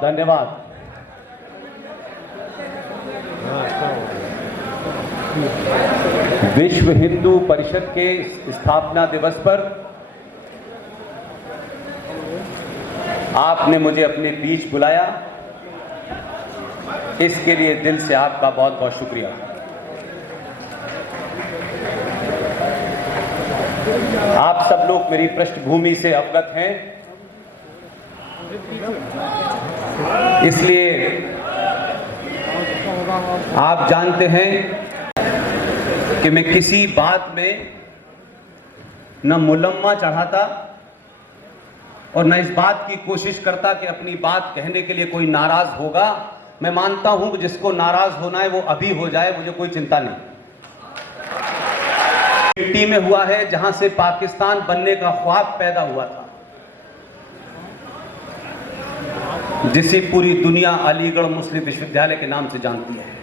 बहुत धन्यवाद। विश्व हिंदू परिषद के स्थापना दिवस पर आपने मुझे अपने बीच बुलाया, इसके लिए दिल से आपका बहुत बहुत शुक्रिया। आप सब लोग मेरी पृष्ठभूमि से अवगत हैं, इसलिए आप जानते हैं कि मैं किसी बात में न मुलम्मा चढ़ाता और न इस बात की कोशिश करता कि अपनी बात कहने के लिए कोई नाराज होगा। मैं मानता हूं कि जिसको नाराज होना है वो अभी हो जाए, मुझे कोई चिंता नहीं। मिट्टी में हुआ है जहां से पाकिस्तान बनने का ख्वाब पैदा हुआ था, जिसे पूरी दुनिया अलीगढ़ मुस्लिम विश्वविद्यालय के नाम से जानती है।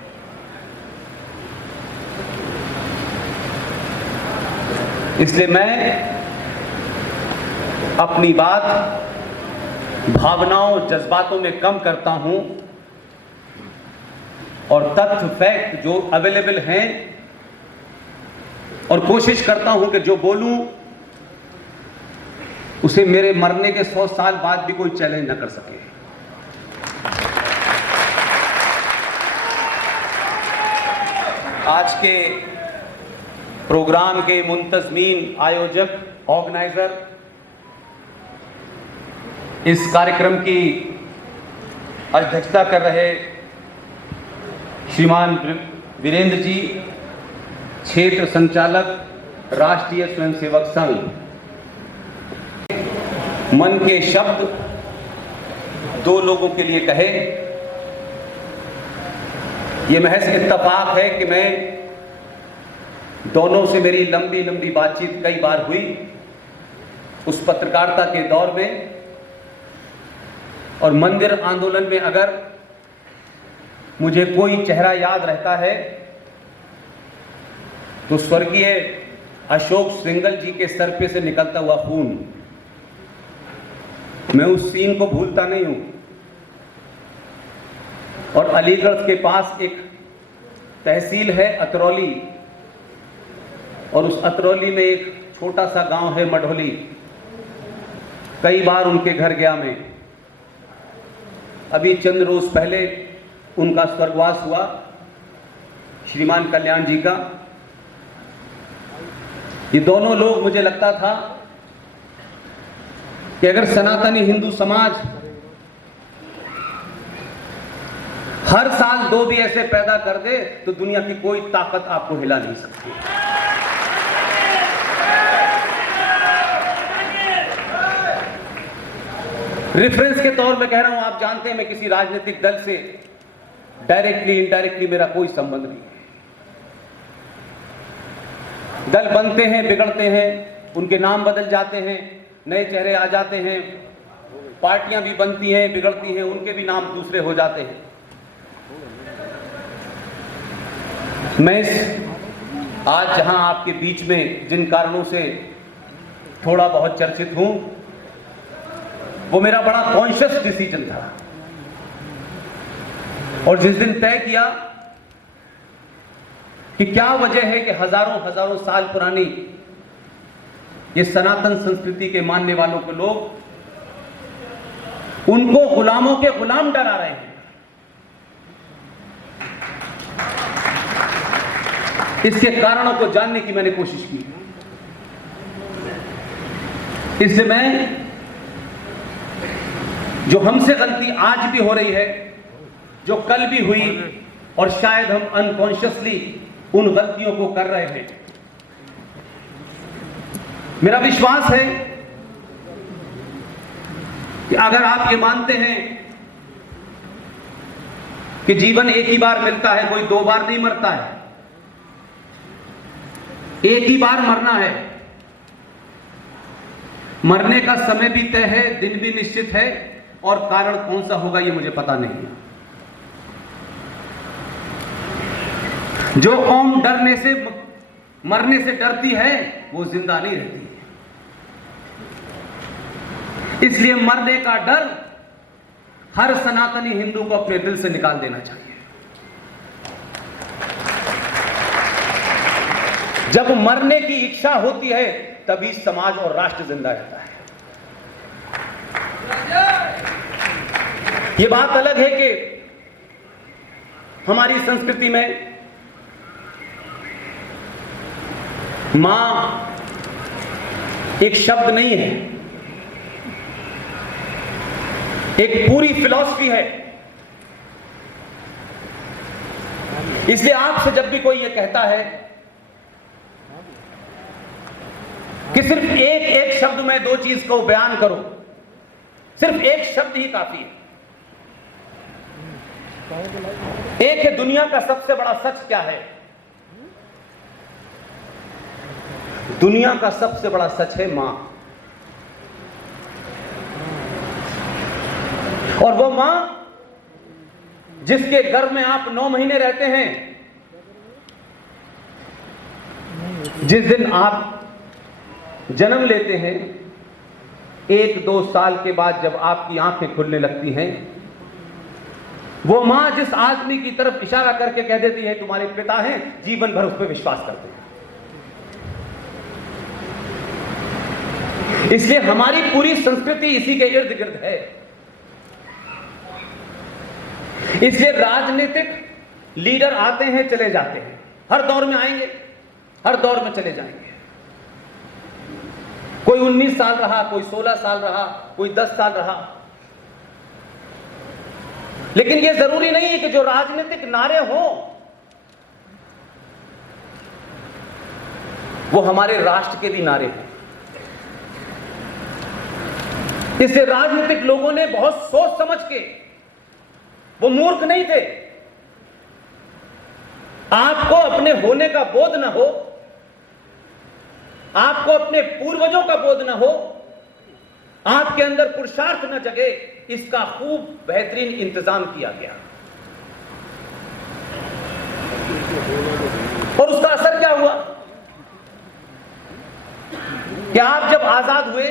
इसलिए मैं अपनी बात भावनाओं जज्बातों में कम करता हूं और तथ्य फैक्ट जो अवेलेबल हैं और कोशिश करता हूं कि जो बोलूं उसे मेरे मरने के 100 साल बाद भी कोई चैलेंज न कर सके। आज के प्रोग्राम के मुंतजमीन, आयोजक, ऑर्गेनाइजर, इस कार्यक्रम की अध्यक्षता कर रहे श्रीमान वीरेंद्र जी, क्षेत्र संचालक, राष्ट्रीय स्वयंसेवक संघ, मन के शब्द दो लोगों के लिए कहे। यह महज इत्तेफाक है कि मैं दोनों से मेरी लंबी लंबी बातचीत कई बार हुई उस पत्रकारिता के दौर में, और मंदिर आंदोलन में अगर मुझे कोई चेहरा याद रहता है तो स्वर्गीय अशोक सिंघल जी के सर पे से निकलता हुआ खून, मैं उस सीन को भूलता नहीं हूं। और अलीगढ़ के पास एक तहसील है अतरौली, और उस अतरौली में एक छोटा सा गांव है मढ़ोली। कई बार उनके घर गया मैं। अभी चंद रोज पहले उनका स्वर्गवास हुआ, श्रीमान कल्याण जी का। ये दोनों लोग, मुझे लगता था कि अगर सनातनी हिंदू समाज हर साल 2 भी ऐसे पैदा कर दे तो दुनिया की कोई ताकत आपको हिला नहीं सकती। रेफरेंस के तौर में कह रहा हूं, आप जानते हैं मैं किसी राजनीतिक दल से डायरेक्टली इनडायरेक्टली मेरा कोई संबंध नहीं है। दल बनते हैं, बिगड़ते हैं, उनके नाम बदल जाते हैं, नए चेहरे आ जाते हैं, पार्टियां भी बनती हैं, बिगड़ती हैं, उनके भी नाम दूसरे हो जाते हैं। मैं आज जहां आपके बीच में जिन कारणों से थोड़ा बहुत चर्चित हूं, वो मेरा बड़ा कॉन्शियस डिसीजन था। और जिस दिन तय किया कि क्या वजह है कि हजारों हजारों साल पुरानी ये सनातन संस्कृति के मानने वालों के लोग उनको गुलामों के गुलाम डरा रहे हैं, इसके कारणों को जानने की मैंने कोशिश की। इससे मैं, जो हमसे गलती आज भी हो रही है, जो कल भी हुई, और शायद हम अनकॉन्शियसली उन गलतियों को कर रहे हैं, मेरा विश्वास है कि अगर आप ये मानते हैं कि जीवन एक ही बार मिलता है, कोई 2 बार नहीं मरता है, एक ही बार मरना है, मरने का समय भी तय है, दिन भी निश्चित है, और कारण कौन सा होगा ये मुझे पता नहीं। जो कौम डरने से, मरने से डरती है वो जिंदा नहीं रहती है। इसलिए मरने का डर हर सनातनी हिंदू को अपने दिल से निकाल देना चाहिए। जब मरने की इच्छा होती है तभी समाज और राष्ट्र जिंदा रहता है। यह बात अलग है कि हमारी संस्कृति में मां एक शब्द नहीं है, एक पूरी फिलॉसफी है। इसलिए आपसे जब भी कोई यह कहता है कि सिर्फ एक शब्द में दो चीज को बयान करो, सिर्फ एक शब्द ही काफी है। एक है दुनिया का सबसे बड़ा सच क्या है? दुनिया का सबसे बड़ा सच है मां। और वो मां जिसके गर्भ में आप 9 महीने रहते हैं, जिस दिन आप जन्म लेते हैं, 1-2 साल के बाद जब आपकी आंखें खुलने लगती हैं, वो मां जिस आदमी की तरफ इशारा करके कह देती है तुम्हारे पिता हैं, जीवन भर उस पर विश्वास करते हैं। इसलिए हमारी पूरी संस्कृति इसी के इर्द गिर्द है। इसलिए राजनीतिक लीडर आते हैं, चले जाते हैं, हर दौर में आएंगे, हर दौर में चले जाएंगे। कोई 19 साल रहा, कोई 16 साल रहा, कोई 10 साल रहा। लेकिन यह जरूरी नहीं है कि जो राजनीतिक नारे हो वो हमारे राष्ट्र के भी नारे हैं। इससे राजनीतिक लोगों ने बहुत सोच समझ के, वो मूर्ख नहीं थे, आपको अपने होने का बोध न हो, आपको अपने पूर्वजों का बोध न हो, आपके अंदर पुरुषार्थ न जगे, इसका खूब बेहतरीन इंतजाम किया गया। और उसका असर क्या हुआ कि आप जब आजाद हुए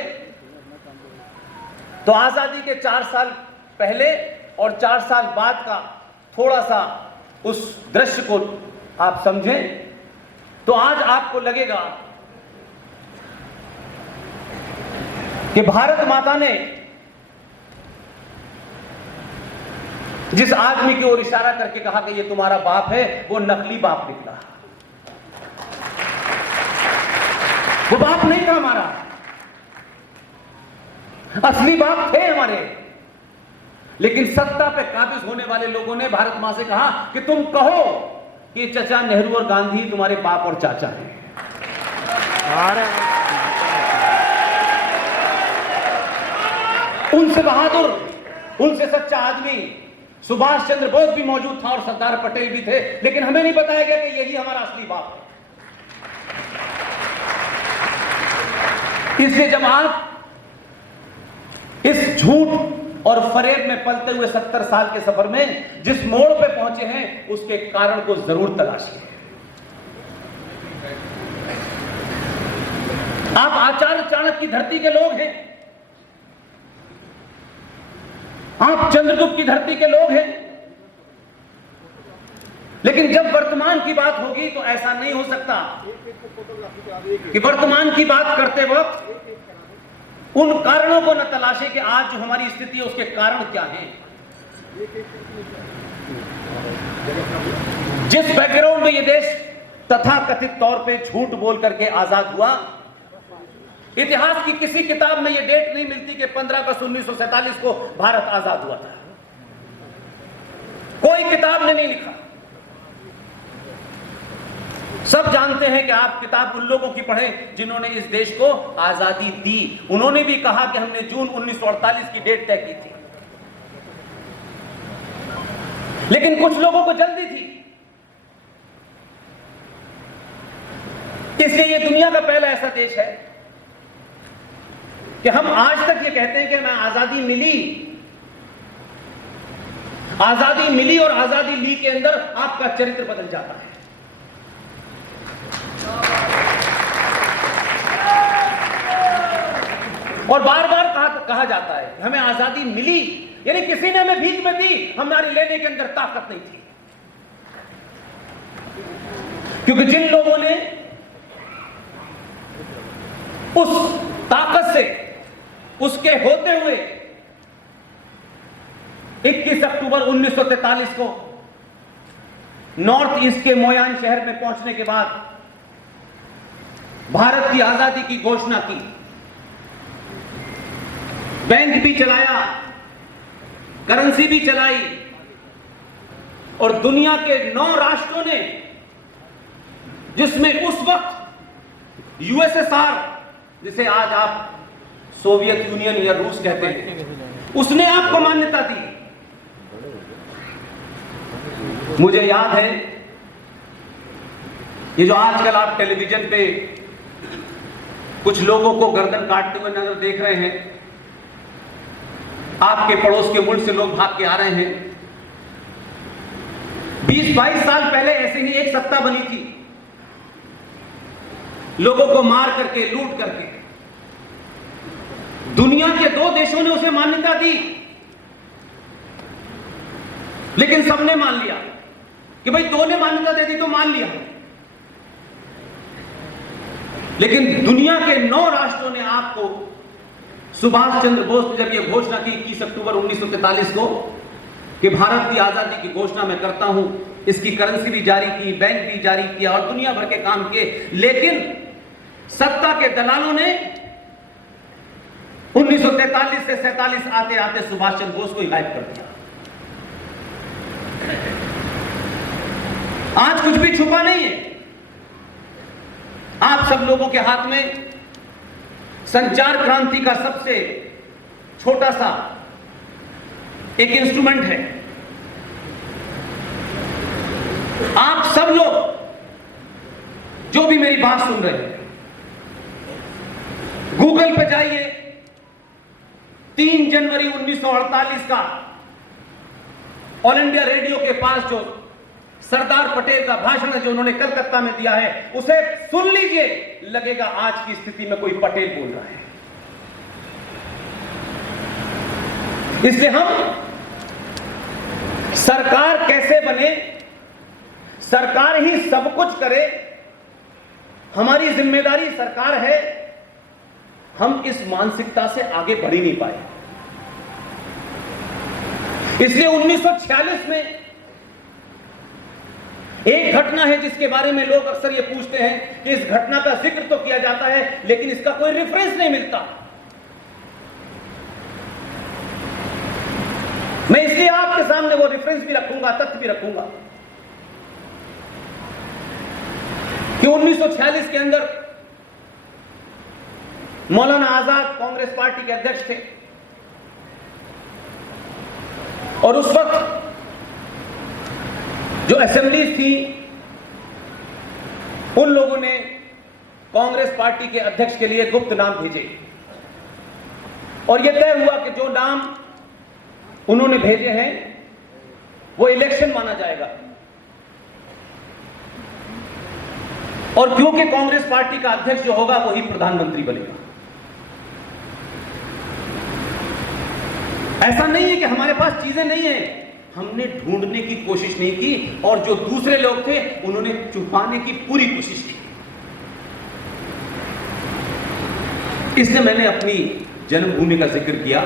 तो आजादी के 4 साल पहले और 4 साल बाद का थोड़ा सा उस दृश्य को आप समझें तो आज आपको लगेगा कि भारत माता ने जिस आदमी की ओर इशारा करके कहा कि ये तुम्हारा बाप है, वो नकली बाप निकला। वो बाप नहीं था हमारा, असली बाप थे हमारे। लेकिन सत्ता पे काबिज होने वाले लोगों ने भारत मां से कहा कि तुम कहो कि चचा नेहरू और गांधी तुम्हारे बाप और चाचा हैं। उनसे बहादुर, उनसे सच्चा आदमी सुभाष चंद्र बोस भी मौजूद था और सरदार पटेल भी थे, लेकिन हमें नहीं बताया गया कि यही हमारा असली बाप है। इसलिए जब आप इस झूठ और फरेब में पलते हुए 70 साल के सफर में जिस मोड़ पे पहुंचे हैं, उसके कारण को जरूर तलाशिए। आप आचार्य चाणक्य की धरती के लोग हैं, आप चंद्रगुप्त की धरती के लोग हैं, लेकिन जब वर्तमान की बात होगी तो ऐसा नहीं हो सकता कि वर्तमान की बात करते वक्त उन कारणों को न तलाशे कि आज जो हमारी स्थिति है उसके कारण क्या हैं। जिस बैकग्राउंड में यह देश तथाकथित तौर पे झूठ बोल करके आजाद हुआ, इतिहास की किसी किताब में यह डेट नहीं मिलती कि 15 अगस्त 1947 को भारत आजाद हुआ था। कोई किताब ने नहीं लिखा। सब जानते हैं कि आप किताब उन लोगों की पढ़ें जिन्होंने इस देश को आजादी दी। उन्होंने भी कहा कि हमने जून 1948 की डेट तय की थी, लेकिन कुछ लोगों को जल्दी थी। इसलिए यह दुनिया का पहला ऐसा देश है कि हम आज तक ये कहते हैं कि हमें आजादी मिली और आजादी ली के अंदर आपका चरित्र बदल जाता है। और बार बार कहा जाता है हमें आजादी मिली, यानी किसी ने हमें भीख में दी, हमारी लेने के अंदर ताकत नहीं थी। क्योंकि जिन लोगों ने उस ताकत से, उसके होते हुए 21 अक्टूबर 1943 को नॉर्थ ईस्ट के मोयान शहर में पहुंचने के बाद भारत की आजादी की घोषणा की, बैंक भी चलाया, करेंसी भी चलाई, और दुनिया के 9 राष्ट्रों ने, जिसमें उस वक्त यूएसएसआर, जिसे आज आप सोवियत यूनियन या रूस कहते हैं, उसने आपको मान्यता दी। मुझे याद है, ये जो आजकल आप टेलीविजन पे कुछ लोगों को गर्दन काटते हुए नजर देख रहे हैं, आपके पड़ोस के मुल्क से लोग भाग के आ रहे हैं। 20-22 साल पहले ऐसे ही एक सत्ता बनी थी, लोगों को मार करके, लूट करके। दुनिया के 2 देशों ने उसे मान्यता दी, लेकिन सबने मान लिया कि भाई 2 ने मान्यता दे दी तो मान लिया। लेकिन दुनिया के 9 राष्ट्रों ने आपको, सुभाष चंद्र बोस ने जब यह घोषणा की 21 अक्टूबर 1943 को कि भारत की आजादी की घोषणा मैं करता हूं, इसकी करेंसी भी जारी की, बैंक भी जारी किया और दुनिया भर के काम किए, लेकिन सत्ता के दलालों ने 1943 से 47 आते आते सुभाष चंद्र बोस को ही गायब कर दिया। आज कुछ भी छुपा नहीं है। आप सब लोगों के हाथ में संचार क्रांति का सबसे छोटा सा एक इंस्ट्रूमेंट है। आप सब लोग जो भी मेरी बात सुन रहे हैं, गूगल पे जाइए, 3 जनवरी 1948 का ऑल इंडिया रेडियो के पास जो सरदार पटेल का भाषण है, जो उन्होंने कलकत्ता में दिया है, उसे सुन लीजिए, लगेगा आज की स्थिति में कोई पटेल बोल रहा है। इसलिए हम सरकार कैसे बने, सरकार ही सब कुछ करे, हमारी जिम्मेदारी सरकार है, हम इस मानसिकता से आगे बढ़ ही नहीं पाए। इसलिए 1946 में एक घटना है जिसके बारे में लोग अक्सर ये पूछते हैं कि इस घटना का जिक्र तो किया जाता है, लेकिन इसका कोई रेफरेंस नहीं मिलता। मैं इसलिए आपके सामने वो रेफरेंस भी रखूंगा, तथ्य भी रखूंगा कि 1946 के अंदर मौलाना आजाद कांग्रेस पार्टी के अध्यक्ष थे, और उस वक्त जो असेंबलीज थी, उन लोगों ने कांग्रेस पार्टी के अध्यक्ष के लिए गुप्त नाम भेजे, और यह तय हुआ कि जो नाम उन्होंने भेजे हैं वो इलेक्शन माना जाएगा। और क्योंकि कांग्रेस पार्टी का अध्यक्ष जो होगा वही प्रधानमंत्री बनेगा। ऐसा नहीं है कि हमारे पास चीजें नहीं है, हमने ढूंढने की कोशिश नहीं की, और जो दूसरे लोग थे उन्होंने छुपाने की पूरी कोशिश की। इसलिए मैंने अपनी जन्मभूमि का जिक्र किया।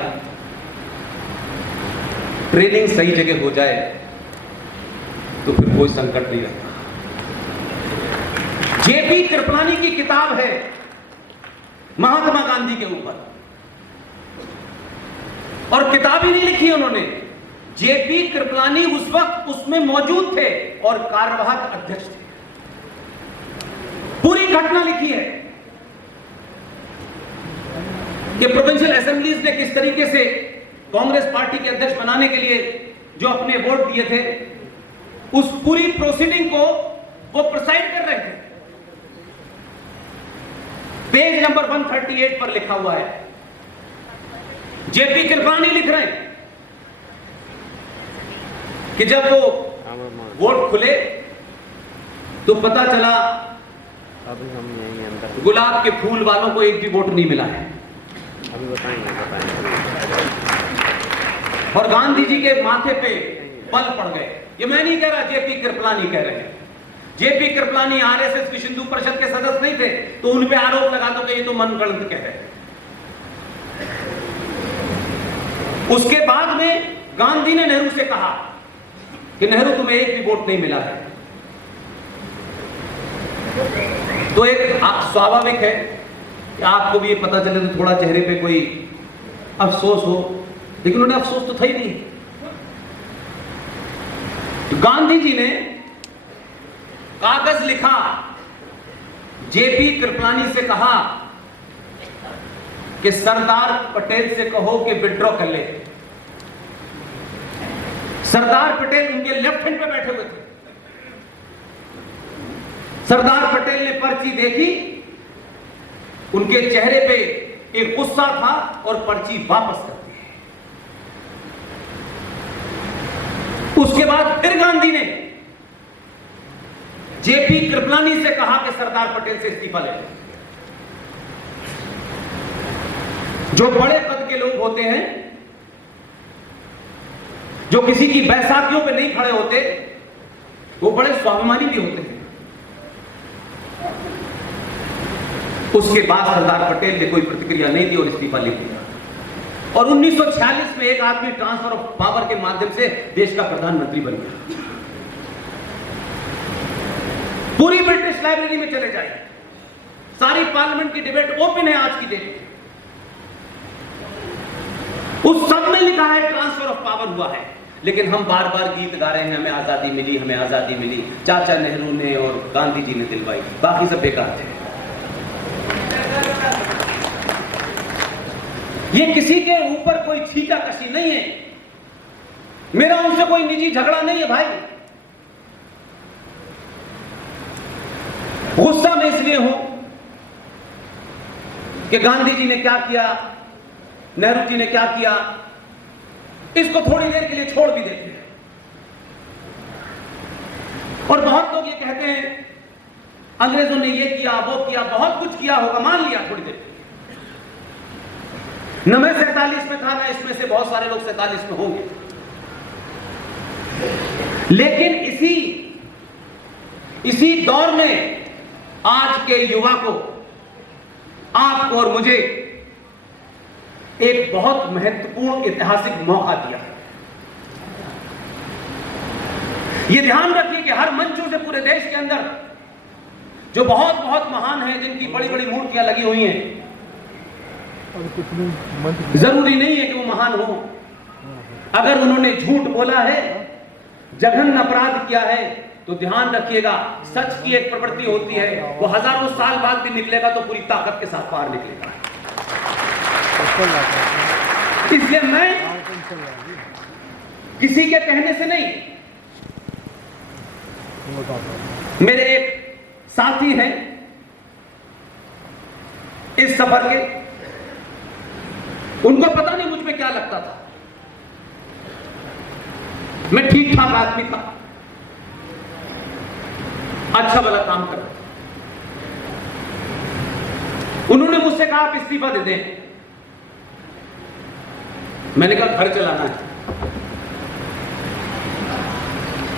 ट्रेनिंग सही जगह हो जाए तो फिर कोई संकट नहीं रहता। जेपी कृपलानी की किताब है महात्मा गांधी के ऊपर, और किताब ही नहीं लिखी उन्होंने, जेपी कृपलानी उस वक्त उसमें मौजूद थे और कार्यवाहक अध्यक्ष थे। पूरी घटना लिखी है कि प्रोविंशियल असेंबलीज ने किस तरीके से कांग्रेस पार्टी के अध्यक्ष बनाने के लिए जो अपने वोट दिए थे, उस पूरी प्रोसीडिंग को वो प्रिसाइड कर रहे थे। पेज नंबर 138 पर लिखा हुआ है, जेपी कृपलानी लिख रहे हैं कि जब वो वोट खुले तो पता चला गुलाब के फूल वालों को एक भी वोट नहीं मिला है। अभी बताएंगे। और गांधी जी के माथे पे पल पड़ गए। ये मैं नहीं कह रहा, जेपी कृपलानी कह रहे हैं। जेपी कृपलानी आरएसएस की हिंदू परिषद के सदस्य नहीं थे, तो उन पे आरोप लगा दो कि ये तो मनगढ़ंत कह रहे हैं। उसके बाद में गांधी ने नेहरू से कहा कि नेहरू तुम्हें एक भी वोट नहीं मिला है। तो एक स्वाभाविक है कि आपको भी ये पता चले तो थोड़ा चेहरे पे कोई अफसोस हो, लेकिन उन्हें अफसोस तो था ही नहीं। तो गांधी जी ने कागज लिखा, जेपी कृपलानी से कहा कि सरदार पटेल से कहो कि विड्रॉ कर ले। सरदार पटेल उनके लेफ्ट हैंड पे बैठे हुए थे। सरदार पटेल ने पर्ची देखी, उनके चेहरे पे एक गुस्सा था और पर्ची वापस कर दी। उसके बाद फिर गांधी ने जेपी कृपलानी से कहा कि सरदार पटेल से इस्तीफा ले लो। जो बड़े पद के लोग होते हैं, जो किसी की बैसाखियों पे नहीं खड़े होते, वो बड़े स्वाभिमानी भी होते हैं। उसके बाद सरदार पटेल ने कोई प्रतिक्रिया नहीं दी और इस्तीफा लिख दिया। और 1946 में एक आदमी ट्रांसफर ऑफ पावर के माध्यम से देश का प्रधानमंत्री बन गया। पूरी ब्रिटिश लाइब्रेरी में चले जाइए, सारी पार्लियामेंट की डिबेट ओपन है आज की डेट। उस सब में लिखा है ट्रांसफर ऑफ पावर हुआ है। लेकिन हम बार बार गीत गा रहे हैं, हमें आजादी मिली, हमें आजादी मिली। चाचा नेहरू ने और गांधी जी ने दिलवाई, बाकी सब बेकार थे। ये किसी के ऊपर कोई छीटा कशी नहीं है, मेरा उनसे कोई निजी झगड़ा नहीं है भाई। गुस्सा में इसलिए हूं कि गांधी जी ने क्या किया, नेहरू जी ने क्या किया, इसको थोड़ी देर के लिए छोड़ भी देते हैं। और बहुत लोग ये कहते हैं अंग्रेजों ने ये किया, वो किया, बहुत कुछ किया होगा, मान लिया थोड़ी देर। न मैं 47 में था, ना इसमें से बहुत सारे लोग 47 में होंगे। लेकिन इसी दौर में आज के युवा को, आपको और मुझे एक बहुत महत्वपूर्ण ऐतिहासिक मौका दिया। यह ध्यान रखिए कि हर मंचों से पूरे देश के अंदर जो बहुत बहुत महान हैं, जिनकी बड़ी बड़ी मूर्तियां लगी हुई हैं, जरूरी नहीं है कि वो महान हो। अगर उन्होंने झूठ बोला है, जघन्य अपराध किया है, तो ध्यान रखिएगा सच की एक प्रवृत्ति होती है, वो हजारों साल बाद भी निकलेगा तो पूरी ताकत के साथ पार निकलेगा। इसलिए मैं किसी के कहने से नहीं, मेरे एक साथी हैं इस सफर के, उनको पता नहीं मुझ पे क्या लगता था। मैं ठीक ठाक आदमी था, अच्छा भला काम कर रहा था। उन्होंने मुझसे कहा आप इस्तीफा दे दें। मैंने कहा घर चलाना है।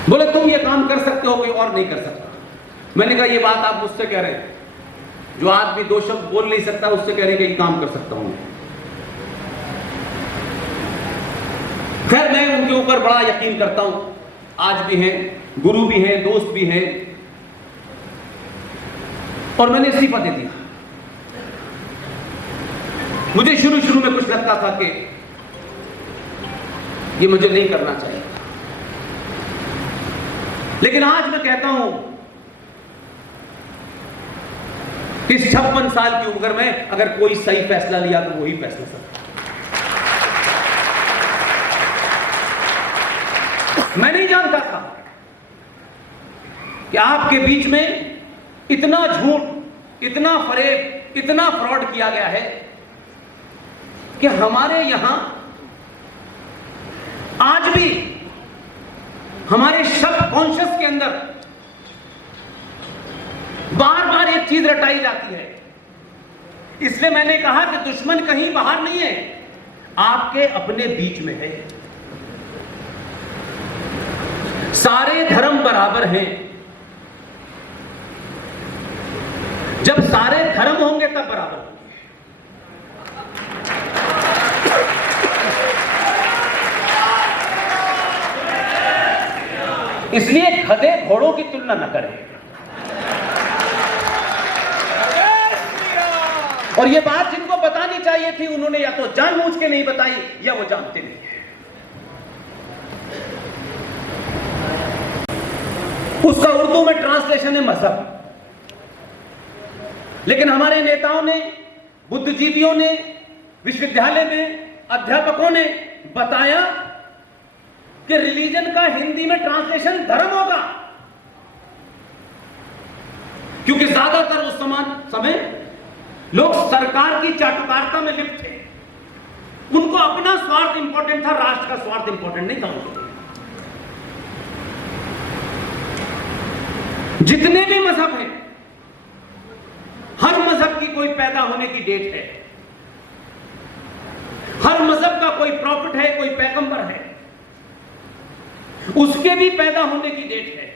बोले तुम ये काम कर सकते हो, कोई और नहीं कर सकता। मैंने कहा ये बात आप मुझसे कह रहे हैं, जो आदमी दो शब्द बोल नहीं सकता उससे कह रहे हैं कि ये काम कर सकता हूं। खैर मैं उनके ऊपर बड़ा यकीन करता हूं, आज भी हैं, गुरु भी हैं, दोस्त भी हैं, और मैंने इस्तीफा दे दिया। मुझे शुरू में कुछ लगता था कि ये मुझे नहीं करना चाहिए, लेकिन आज मैं कहता हूं कि इस 56 साल की उम्र में अगर कोई सही फैसला लिया तो वही फैसला सही। मैं नहीं जानता था कि आपके बीच में इतना झूठ, इतना फरेब, इतना फ्रॉड किया गया है कि हमारे यहां आज भी हमारे सबकॉन्शियस के अंदर बार बार एक चीज रटाई जाती है। इसलिए मैंने कहा कि दुश्मन कहीं बाहर नहीं है, आपके अपने बीच में है। सारे धर्म बराबर हैं। जब सारे धर्म होंगे तब बराबर होंगे। इसलिए गधे घोड़ों की तुलना न करें। और यह बात जिनको बतानी चाहिए थी उन्होंने या तो जानबूझ के नहीं बताई या वो जानते नहीं है। उसका उर्दू में ट्रांसलेशन है मजहब। लेकिन हमारे नेताओं ने, बुद्धिजीवियों ने, विश्वविद्यालय में अध्यापकों ने बताया कि रिलीजन का हिंदी में ट्रांसलेशन धर्म होगा, क्योंकि ज्यादातर उस समय लोग सरकार की चाटुकारिता में लिप्त थे। उनको अपना स्वार्थ इंपॉर्टेंट था, राष्ट्र का स्वार्थ इंपॉर्टेंट नहीं था उनको। जितने भी मजहब हैं, हर मजहब की कोई पैदा होने की डेट है, हर मजहब का कोई प्रॉफिट है, कोई पैगंबर है, उसके भी पैदा होने की डेट है।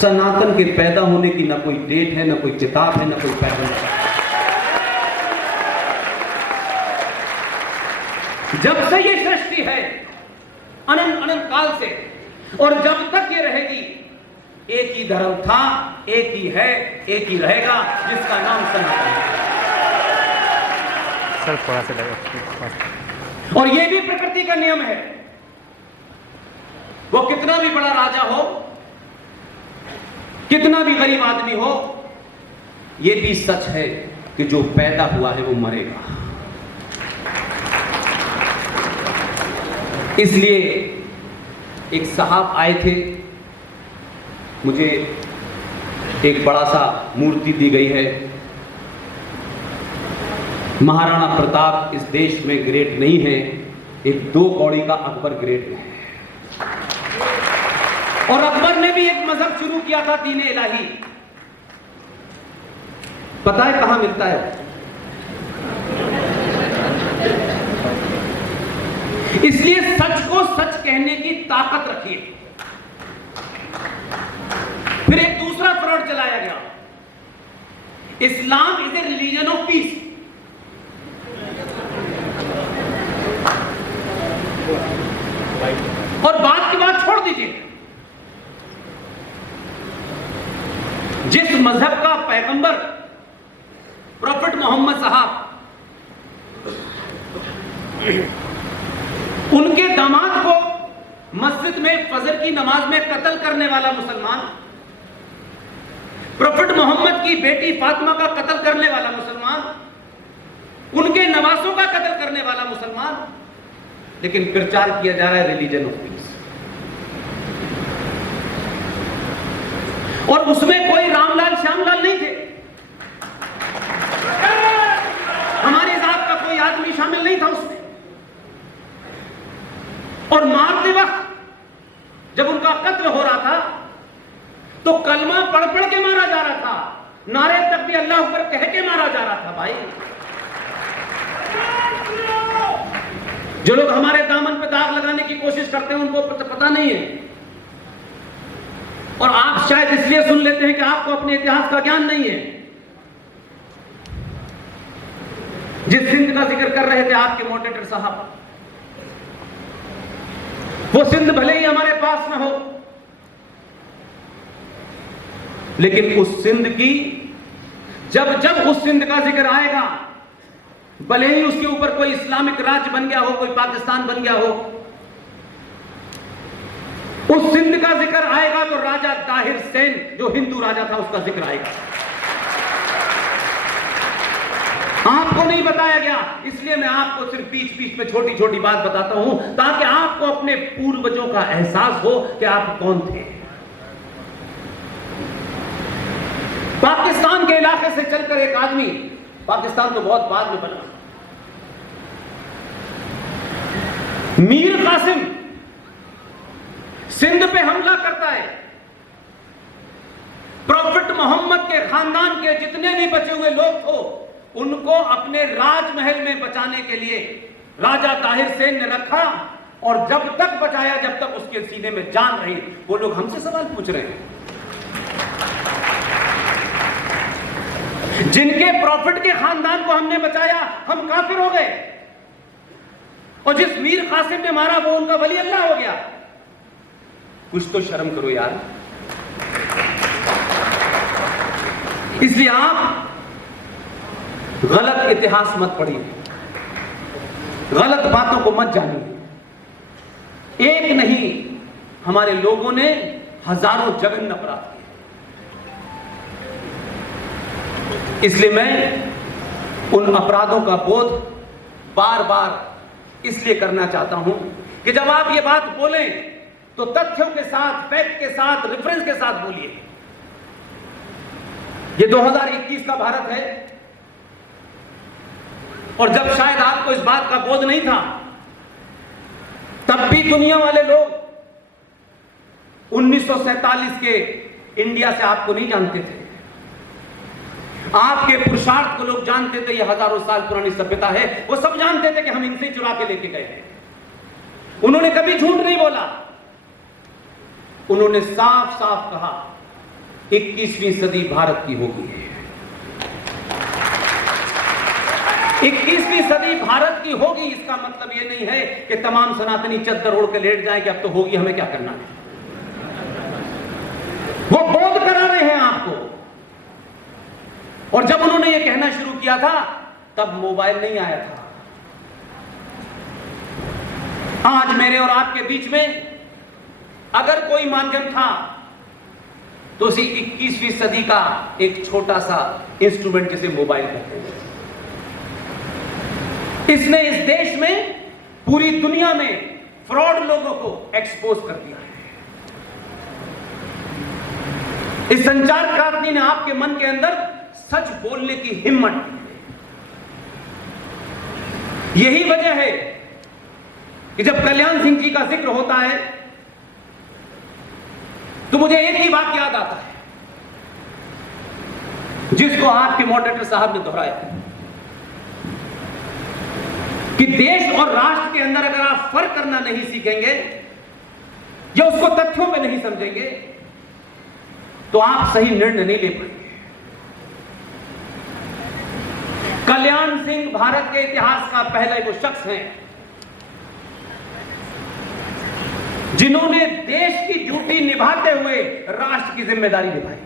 सनातन के पैदा होने की ना कोई डेट है, ना कोई किताब है, ना कोई पैगंबर है। जब से ये सृष्टि है, अनंत अनंत काल से, और जब तक ये रहेगी, एक ही धर्म था, एक ही है, एक ही रहेगा, जिसका नाम सनातन है। सर थोड़ा सा लगा। और ये भी प्रकृति का नियम है। वो कितना भी बड़ा राजा हो, कितना भी गरीब आदमी हो, ये भी सच है कि जो पैदा हुआ है वो मरेगा। इसलिए एक साहब आए थे, मुझे एक बड़ा सा मूर्ति दी गई है। महाराणा प्रताप इस देश में ग्रेट नहीं है, एक 2 कौड़ी का अकबर ग्रेट है। और अकबर ने भी एक मजहब शुरू किया था, दीन इलाही। पता है कहां मिलता है? इसलिए सच को सच कहने की ताकत रखिए। फिर एक दूसरा फ्रॉड चलाया गया, Islam is a religion of peace. और बात की बात छोड़ दीजिए, जिस मजहब का पैगंबर प्रॉफिट मोहम्मद साहब, उनके दामाद को मस्जिद में फजर की नमाज में कत्ल करने वाला मुसलमान, प्रॉफिट मोहम्मद की बेटी फातिमा का कत्ल करने वाला मुसलमान, उनके नवासों का कत्ल करने वाला मुसलमान, लेकिन प्रचार किया जा रहा है रिलीजन ऑफ पीस। और उसमें कोई रामलाल श्यामलाल नहीं थे, हमारे जात का कोई आदमी शामिल नहीं था उसमें। और मारते वक्त जब उनका कत्ल हो रहा था तो कलमा पढ़ पढ़ के मारा जा रहा था, नारे तक भी अल्लाह अकबर कह के मारा जा रहा था। भाई, जो लोग हमारे दामन पे दाग लगाने की कोशिश करते हैं उनको पता नहीं है। और आप शायद इसलिए सुन लेते हैं कि आपको अपने इतिहास का ज्ञान नहीं है। जिस सिंध का जिक्र कर रहे थे आपके मॉडरेटर साहब, वो सिंध भले ही हमारे पास ना हो, लेकिन उस सिंध की जब जब उस सिंध का जिक्र आएगा, भले ही उसके ऊपर कोई इस्लामिक राज्य बन गया हो, कोई पाकिस्तान बन गया हो, उस सिंध का जिक्र आएगा तो राजा ताहिर सेन जो हिंदू राजा था उसका जिक्र आएगा। आपको नहीं बताया गया, इसलिए मैं आपको सिर्फ बीच बीच में छोटी छोटी बात बताता हूं ताकि आपको अपने पूर्वजों का एहसास हो कि आप कौन थे। पाकिस्तान के इलाके से चलकर एक आदमी, पाकिस्तान तो बहुत बाद में बना, मीर कासिम सिंध पे हमला करता है। प्रॉफिट मोहम्मद के खानदान के जितने भी बचे हुए लोग थे उनको अपने राजमहल में बचाने के लिए राजा ताहिर सेन ने रखा और जब तक बचाया जब तक उसके सीने में जान रही। वो लोग हमसे सवाल पूछ रहे हैं। जिनके प्रॉफिट के खानदान को हमने बचाया हम काफिर हो गए, और जिस मीर कासिम ने मारा वो उनका वली अल्लाह हो गया। कुछ तो शर्म करो यार। इसलिए आप गलत इतिहास मत पढ़िए, गलत बातों को मत जानिए। एक नहीं, हमारे लोगों ने हजारों जघन्य अपराध किए। इसलिए मैं उन अपराधों का बोध बार बार इसलिए करना चाहता हूं कि जब आप ये बात बोलें तो तथ्यों के साथ, फैक्ट के साथ, रेफरेंस के साथ बोलिए। ये 2021 का भारत है, और जब शायद आपको इस बात का बोध नहीं था, तब भी दुनिया वाले लोग 1947 के इंडिया से आपको नहीं जानते थे। आपके पुरुषार्थ को लोग जानते थे, ये हजारों साल पुरानी सभ्यता है। वो सब जानते थे कि हम इनसे चुरा के लेके गए हैं। उन्होंने कभी झूठ नहीं बोला। उन्होंने साफ साफ कहा 21वीं सदी भारत की होगी। 21वीं सदी भारत की होगी, इसका मतलब यह नहीं है कि तमाम सनातनी चद्दर ओढ़ के लेट जाए कि अब तो होगी, हमें क्या करना है। वो बोध करा रहे हैं आपको। और जब उन्होंने ये कहना शुरू किया था तब मोबाइल नहीं आया था। आज मेरे और आपके बीच में अगर कोई माध्यम था तो उसी 21वीं सदी का एक छोटा सा इंस्ट्रूमेंट जिसे मोबाइल कहते हैं। इसने इस देश में, पूरी दुनिया में फ्रॉड लोगों को एक्सपोज कर दिया है। इस संचार क्रांति ने आपके मन के अंदर सच बोलने की हिम्मत दी। यही वजह है कि जब कल्याण सिंह जी का जिक्र होता है तो मुझे एक ही वाक्य याद आता है, जिसको आपके मॉडरेटर साहब ने दोहराया कि देश और राष्ट्र के अंदर अगर आप फर्क करना नहीं सीखेंगे या उसको तथ्यों में नहीं समझेंगे तो आप सही निर्णय नहीं ले पाएंगे। कल्याण सिंह भारत के इतिहास का पहला वो शख्स है जिन्होंने देश की ड्यूटी निभाते हुए राष्ट्र की जिम्मेदारी निभाई।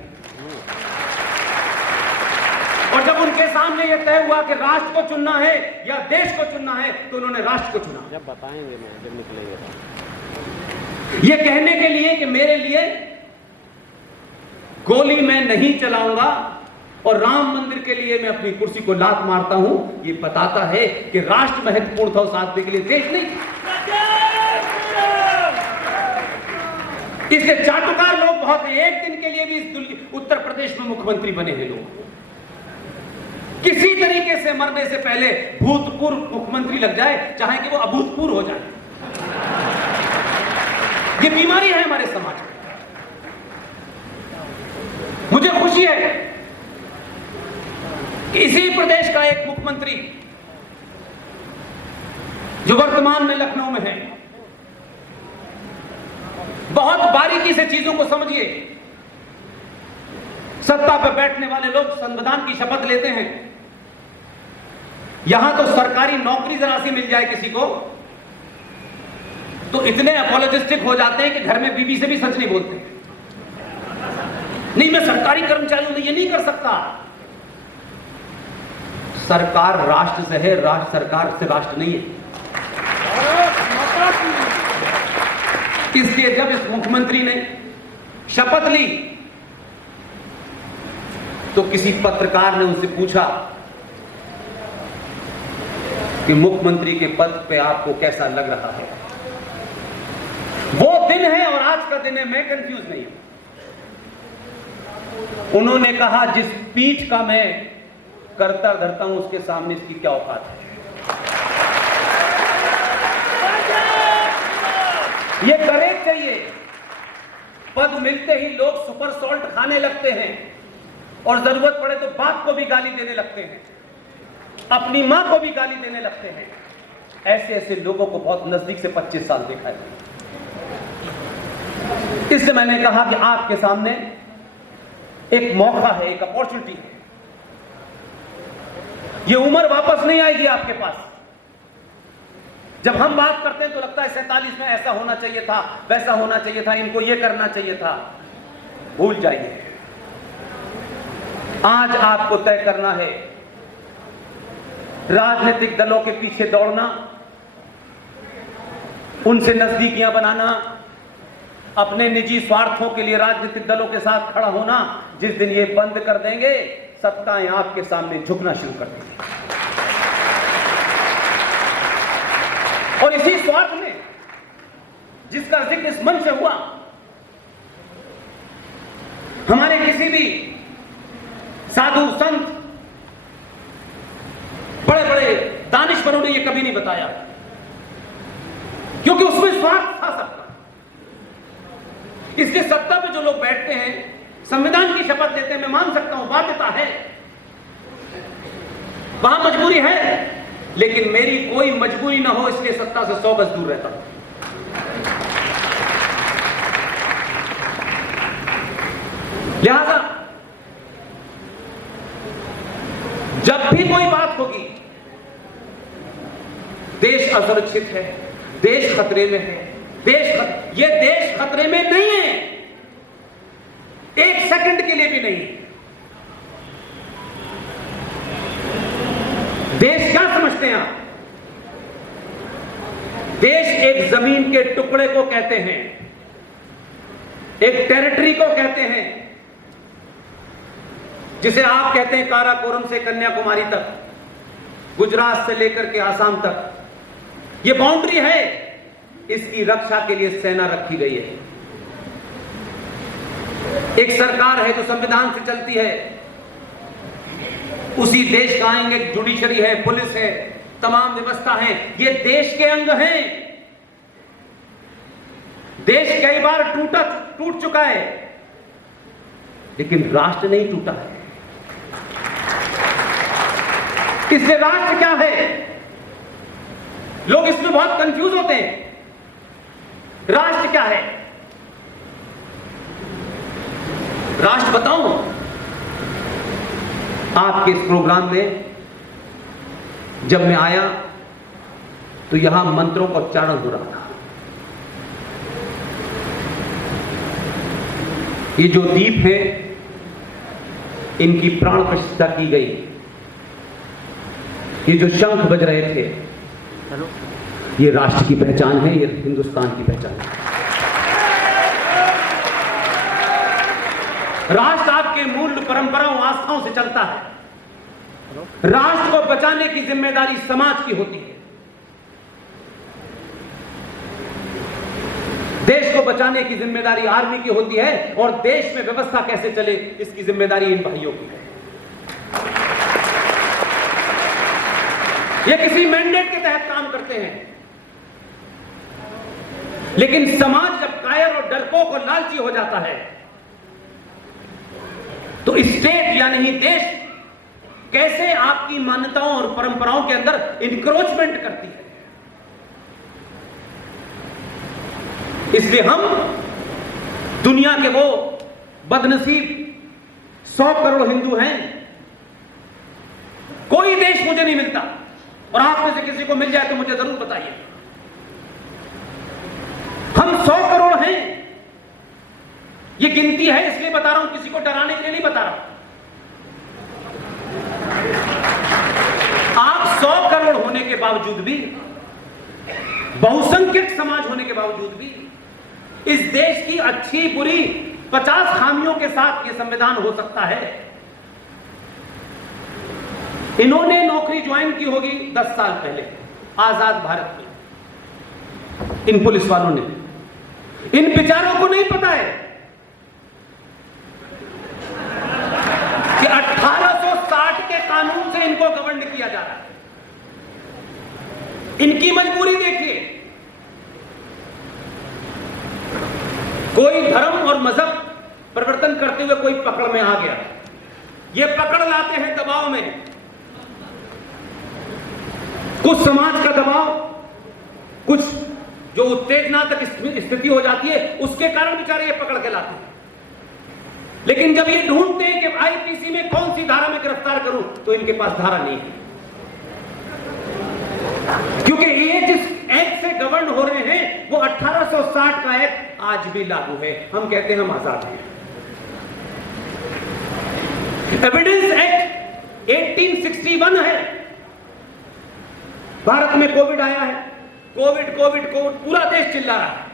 और जब उनके सामने यह तय हुआ कि राष्ट्र को चुनना है या देश को चुनना है तो उन्होंने राष्ट्र को चुना। जब बताएंगे मैं जब निकलेंगे यह कहने के लिए कि मेरे लिए गोली मैं नहीं चलाऊंगा और राम मंदिर के लिए मैं अपनी कुर्सी को लात मारता हूं, यह बताता है कि राष्ट्र महत्वपूर्ण था उस आदमी के लिए, देश नहीं। इसलिए चाटुकार लोग बहुत एक दिन के लिए भी इस उत्तर प्रदेश में मुख्यमंत्री बने हैं लोग। किसी तरीके से मरने से पहले भूतपूर्व मुख्यमंत्री लग जाए, चाहे कि वो अभूतपूर्व हो जाए। ये बीमारी है हमारे समाज में। मुझे खुशी है कि इसी प्रदेश का एक मुख्यमंत्री जो वर्तमान में लखनऊ में है, बहुत बारीकी से चीजों को समझिए। सत्ता पर बैठने वाले लोग संविधान की शपथ लेते हैं। यहां तो सरकारी नौकरी जरा सी मिल जाए किसी को तो इतने अपोलोजिस्टिक हो जाते हैं कि घर में बीवी से भी सच नहीं बोलते। नहीं, मैं सरकारी कर्मचारी हूं, ये नहीं कर सकता। सरकार राष्ट्र से है, राष्ट्र सरकार से राष्ट्र नहीं है। इसलिए जब इस मुख्यमंत्री ने शपथ ली तो किसी पत्रकार ने उनसे पूछा कि मुख्यमंत्री के पद पे आपको कैसा लग रहा है। वो दिन है और आज का दिन है, मैं कंफ्यूज नहीं हूं। उन्होंने कहा जिस पीठ का मैं करता धरता हूं उसके सामने इसकी क्या औकात है। ये करेक्ट चाहिए। पद मिलते ही लोग सुपर सॉल्ट खाने लगते हैं और जरूरत पड़े तो बाप को भी गाली देने लगते हैं, अपनी मां को भी गाली देने लगते हैं। ऐसे ऐसे लोगों को बहुत नजदीक से 25 साल देखा है। इसलिए मैंने कहा कि आपके सामने एक मौका है, एक अपॉर्चुनिटी है। ये उम्र वापस नहीं आएगी आपके पास। जब हम बात करते हैं तो लगता है 47 में ऐसा होना चाहिए था, वैसा होना चाहिए था, इनको ये करना चाहिए था। भूल जाइए। आज आपको तय करना है, राजनीतिक दलों के पीछे दौड़ना, उनसे नजदीकियां बनाना, अपने निजी स्वार्थों के लिए राजनीतिक दलों के साथ खड़ा होना। जिस दिन ये बंद कर देंगे, सत्ताएं आपके सामने झुकना शुरू कर देंगी। और इसी स्वार्थ में जिसका जिक्र इस मंच से हुआ, हमारे किसी भी साधु संत, बड़े बड़े दानिशवरों ने यह कभी नहीं बताया, क्योंकि उसमें स्वार्थ था सबका। इसलिए सत्ता पे जो लोग बैठते हैं, संविधान की शपथ लेते हैं, मैं मान सकता हूं बाध्यता है, वहां मजबूरी है, लेकिन मेरी कोई मजबूरी ना हो इसलिए सत्ता से 100 गज दूर रहता हूं। लिहाजा जब भी कोई बात होगी, देश असुरक्षित है, देश खतरे में है, ये देश खतरे में नहीं है, एक सेकंड के लिए भी नहीं। देश क्या समझते हैं आप? देश एक जमीन के टुकड़े को कहते हैं, एक टेरिटरी को कहते हैं, जिसे आप कहते हैं काराकोरम से कन्याकुमारी तक, गुजरात से लेकर के आसाम तक, यह बाउंड्री है। इसकी रक्षा के लिए सेना रखी गई है। एक सरकार है जो संविधान से चलती है, उसी देश का आएंगे, जुडिशरी है, पुलिस है, तमाम व्यवस्था है, ये देश के अंग हैं। देश कई बार टूट चुका है, लेकिन राष्ट्र नहीं टूटा है। इसलिए राष्ट्र क्या है, लोग इसमें बहुत कंफ्यूज होते हैं। राष्ट्र क्या है? राष्ट्र बताऊं, आपके इस प्रोग्राम में जब मैं आया तो यहां मंत्रों का उच्चारण हो रहा था। ये जो दीप है, इनकी प्राण प्रतिष्ठा की गई। ये जो शंख बज रहे थे, ये राष्ट्र की पहचान है, ये हिंदुस्तान की पहचान है। राष्ट्र आपके मूल्य, परंपराओं, आस्थाओं से चलता है। राष्ट्र को बचाने की जिम्मेदारी समाज की होती है। देश को बचाने की जिम्मेदारी आर्मी की होती है, और देश में व्यवस्था कैसे चले, इसकी जिम्मेदारी इन भाइयों की है। ये किसी मैंडेट के तहत काम करते हैं, लेकिन समाज जब कायर और डरपोक और लालची हो जाता है, तो स्टेट यानी देश कैसे आपकी मान्यताओं और परंपराओं के अंदर इंक्रोचमेंट करती है। इसलिए हम दुनिया के वो बदनसीब 100 करोड़ हिंदू हैं, कोई देश मुझे नहीं मिलता, और आप में से किसी को मिल जाए तो मुझे जरूर बताइए। हम 100 करोड़ हैं, ये गिनती है इसलिए बता रहा हूं, किसी को डराने के लिए नहीं बता रहा। आप 100 करोड़ होने के बावजूद भी, बहुसंख्यक समाज होने के बावजूद भी, इस देश की अच्छी बुरी 50 खामियों के साथ यह संविधान हो सकता है। इन्होंने नौकरी ज्वाइन की होगी 10 साल पहले आजाद भारत में, इन पुलिस वालों ने। इन बेचारों को नहीं पता है कि 1860 के कानून से इनको गवर्न किया जा रहा है। इनकी मजबूरी देखिए, कोई धर्म और मजहब परिवर्तन करते हुए कोई पकड़ में आ गया, ये पकड़ लाते हैं दबाव में, कुछ समाज का दबाव, कुछ जो उत्तेजना तक स्थिति हो जाती है उसके कारण बेचारे ये पकड़ के लाते हैं। लेकिन जब ये ढूंढते हैं कि आईपीसी में कौन सी धारा में गिरफ्तार करूं, तो इनके पास धारा नहीं है, क्योंकि ये जिस एक्ट से गवर्न हो रहे हैं वो 1860 का एक्ट आज भी लागू है। हम कहते हैं हम आजाद हैं। एविडेंस एक्ट 1861 है। भारत में कोविड आया है, कोविड कोविड कोविड पूरा देश चिल्ला रहा है।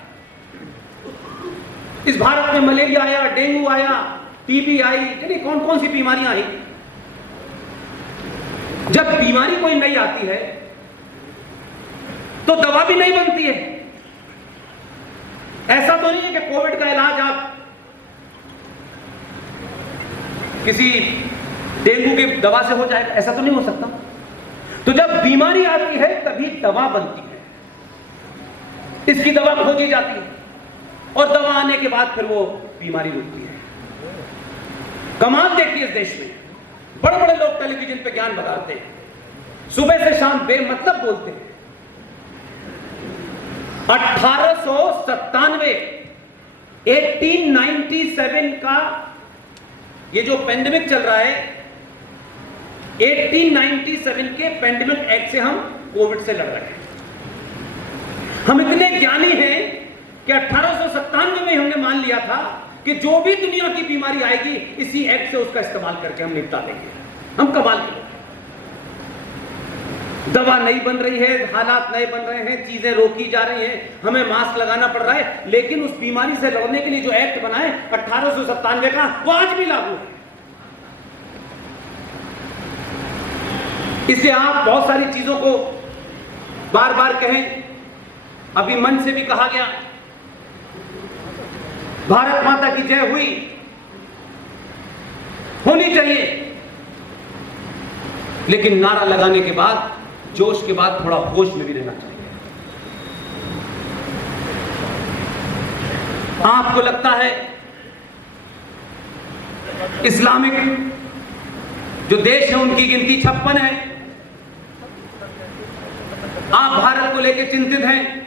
इस भारत में मलेरिया आया, डेंगू आया, टीबी आई, यानी कौन कौन सी बीमारियां आई। जब बीमारी कोई नई आती है तो दवा भी नहीं बनती है। ऐसा तो नहीं है कि कोविड का इलाज आप किसी डेंगू की दवा से हो जाएगा, ऐसा तो नहीं हो सकता। तो जब बीमारी आती है तभी दवा बनती है, इसकी दवा खोजी जाती है और दवा आने के बाद फिर वो बीमारी रुकती है। कमाल देखिए इस देश में बड़े बड़े लोग टेलीविजन पे ज्ञान बगाड़ते हैं, सुबह से शाम बेमतलब बोलते हैं। 1897 का ये जो पेंडेमिक चल रहा है, 1897 के पेंडेमिक एक्ट से हम कोविड से लड़ रहे हैं। हम इतने ज्ञानी हैं कि 1897 में हमने मान लिया था कि जो भी दुनिया की बीमारी आएगी इसी एक्ट से उसका इस्तेमाल करके हम निपटा लेंगे। हम कमाल के लोग। दवा नहीं बन रही है, हालात नए बन रहे हैं, चीजें रोकी जा रही हैं, हमें मास्क लगाना पड़ रहा है, लेकिन उस बीमारी से लड़ने के लिए जो एक्ट बना है 1897 का, वो आज भी लागू है। इससे आप बहुत सारी चीजों को बार बार कहें, अभी मन से भी कहा गया भारत माता की जय होनी चाहिए, लेकिन नारा लगाने के बाद, जोश के बाद थोड़ा होश में भी रहना चाहिए। आपको लगता है इस्लामिक जो देश है उनकी गिनती 56 है, आप भारत को लेकर चिंतित हैं।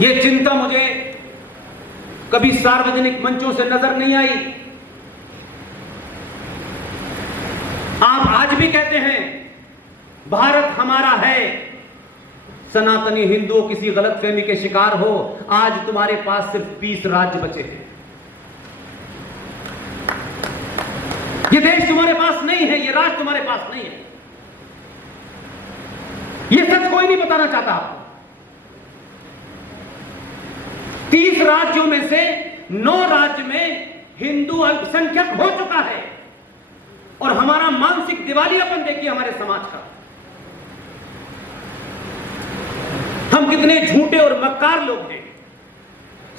यह चिंता मुझे कभी सार्वजनिक मंचों से नजर नहीं आई। आप आज भी कहते हैं भारत हमारा है। सनातनी हिंदुओं किसी गलतफहमी के शिकार हो, आज तुम्हारे पास सिर्फ 20 राज्य बचे हैं। ये देश तुम्हारे पास नहीं है, ये राज्य तुम्हारे पास नहीं है। ये सच कोई नहीं बताना चाहता आपको। 30 राज्यों में से 9 राज्य में हिंदू अल्पसंख्यक हो चुका है, और हमारा मानसिक दिवालियापन देखिए हमारे समाज का। हम कितने झूठे और मक्कार लोग हैं।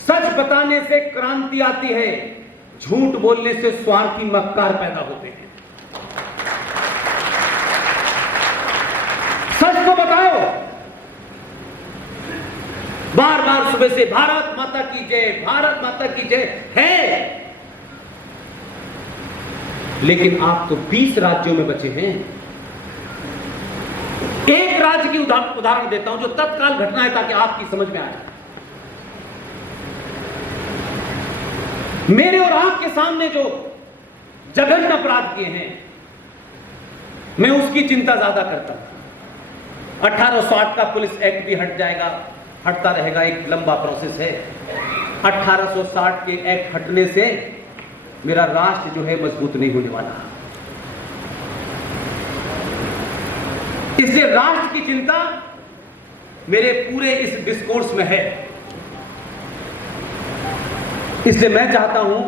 सच बताने से क्रांति आती है, झूठ बोलने से स्वार्थी मक्कार पैदा होते हैं। सच तो बताओ। बार बार सुबह से भारत माता की जय, भारत माता की जय है, लेकिन आप तो 20 राज्यों में बचे हैं। एक राज्य की उदाहरण देता हूं जो तत्काल घटना है, ताकि आपकी समझ में आ जाए। मेरे और आपके सामने जो जघन्य अपराध किए हैं, मैं उसकी चिंता ज्यादा करता हूं। 1860 का पुलिस एक्ट भी हट जाएगा, हटता रहेगा, एक लंबा प्रोसेस है। 1860 के एक्ट हटने से मेरा राष्ट्र जो है मजबूत नहीं होने वाला। इसलिए राष्ट्र की चिंता मेरे पूरे इस डिस्कोर्स में है। इसलिए मैं चाहता हूं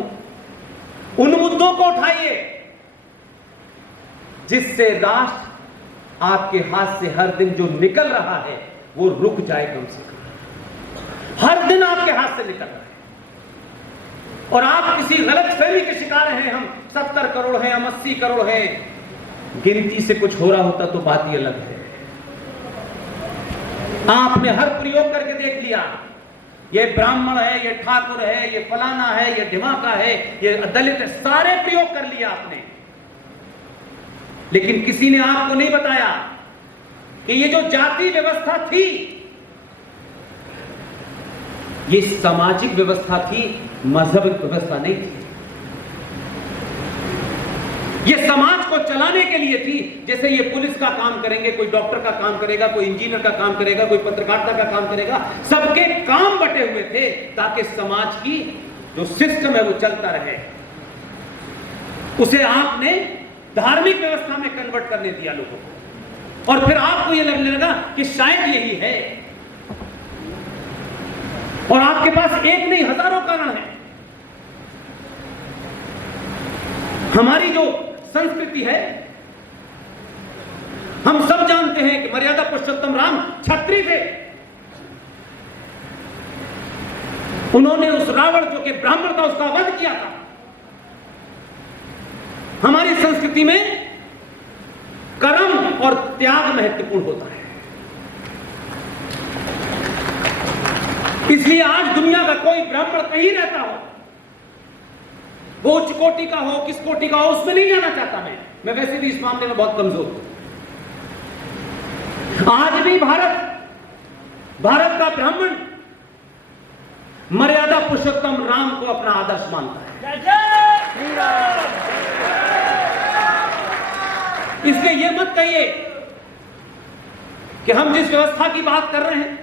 उन मुद्दों को उठाइए जिससे राष्ट्र आपके हाथ से हर दिन जो निकल रहा है वो रुक जाए कम से कम। हर दिन आपके हाथ से निकल रहा है और आप किसी गलतफहमी के शिकार हैं। हम 70 करोड़ हैं, हम 80 करोड़ हैं। गिनती से कुछ हो रहा होता तो बात ही अलग है। आपने हर प्रयोग करके देख लिया, ये ब्राह्मण है, ये ठाकुर है, ये फलाना है, ये ढिमाका है, ये दलित है, सारे प्रयोग कर लिया आपने, लेकिन किसी ने आपको नहीं बताया कि ये जो जाति व्यवस्था थी, ये सामाजिक व्यवस्था थी, मजहब व्यवस्था नहीं थी। ये समाज को चलाने के लिए थी। जैसे ये पुलिस का काम करेंगे, कोई डॉक्टर का काम करेगा, कोई इंजीनियर का काम करेगा, कोई पत्रकारिता का काम करेगा, सबके काम बटे हुए थे ताकि समाज की जो सिस्टम है वो चलता रहे। उसे आपने धार्मिक व्यवस्था में कन्वर्ट करने दिया लोगों को, और फिर आपको यह लगने लगा कि शायद यही है, और आपके पास एक नहीं हजारों कारण हैं। हमारी जो संस्कृति है, हम सब जानते हैं कि मर्यादा पुरुषोत्तम राम क्षत्रिय थे। उन्होंने उस रावण जो कि ब्राह्मण था उसका वध किया था। हमारी संस्कृति में कर्म और त्याग महत्वपूर्ण होता है। इसलिए आज दुनिया का कोई ब्राह्मण कहीं रहता हो, वो उच्च कोटि का हो, किस कोटि का हो, उसमें नहीं जाना चाहता। मैं वैसे भी इस मामले में बहुत कमजोर हूं। आज भी भारत का ब्राह्मण मर्यादा पुरुषोत्तम राम को अपना आदर्श मानता है। इसलिए यह मत कहिए कि हम जिस व्यवस्था की बात कर रहे हैं,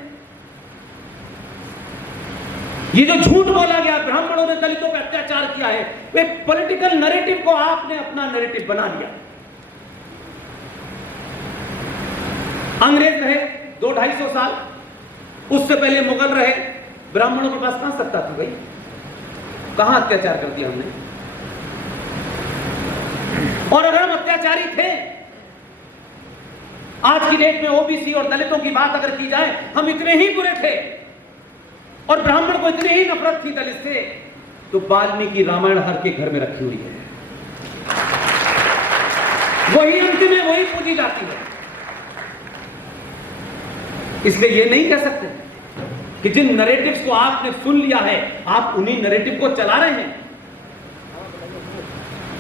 ये जो झूठ बोला गया ब्राह्मणों ने दलितों पर अत्याचार किया है, वे पॉलिटिकल नैरेटिव को आपने अपना नैरेटिव बना लिया। अंग्रेज रहे 200-250 साल, उससे पहले मुगल रहे। ब्राह्मणों के पास कहां सत्ता थी भाई? कहां अत्याचार कर दिया हमने? और अगर हम अत्याचारी थे, आज की डेट में ओबीसी और दलितों की बात अगर की जाए, हम इतने ही बुरे थे और ब्राह्मण को इतनी ही नफरत थी दलित से, तो वाल्मीकि रामायण हर के घर में रखी हुई है। वही अंतिम है, वही पूजी जाती है। इसलिए यह नहीं कह सकते कि जिन नैरेटिव्स को आपने सुन लिया है, आप उन्हीं नैरेटिव को चला रहे हैं।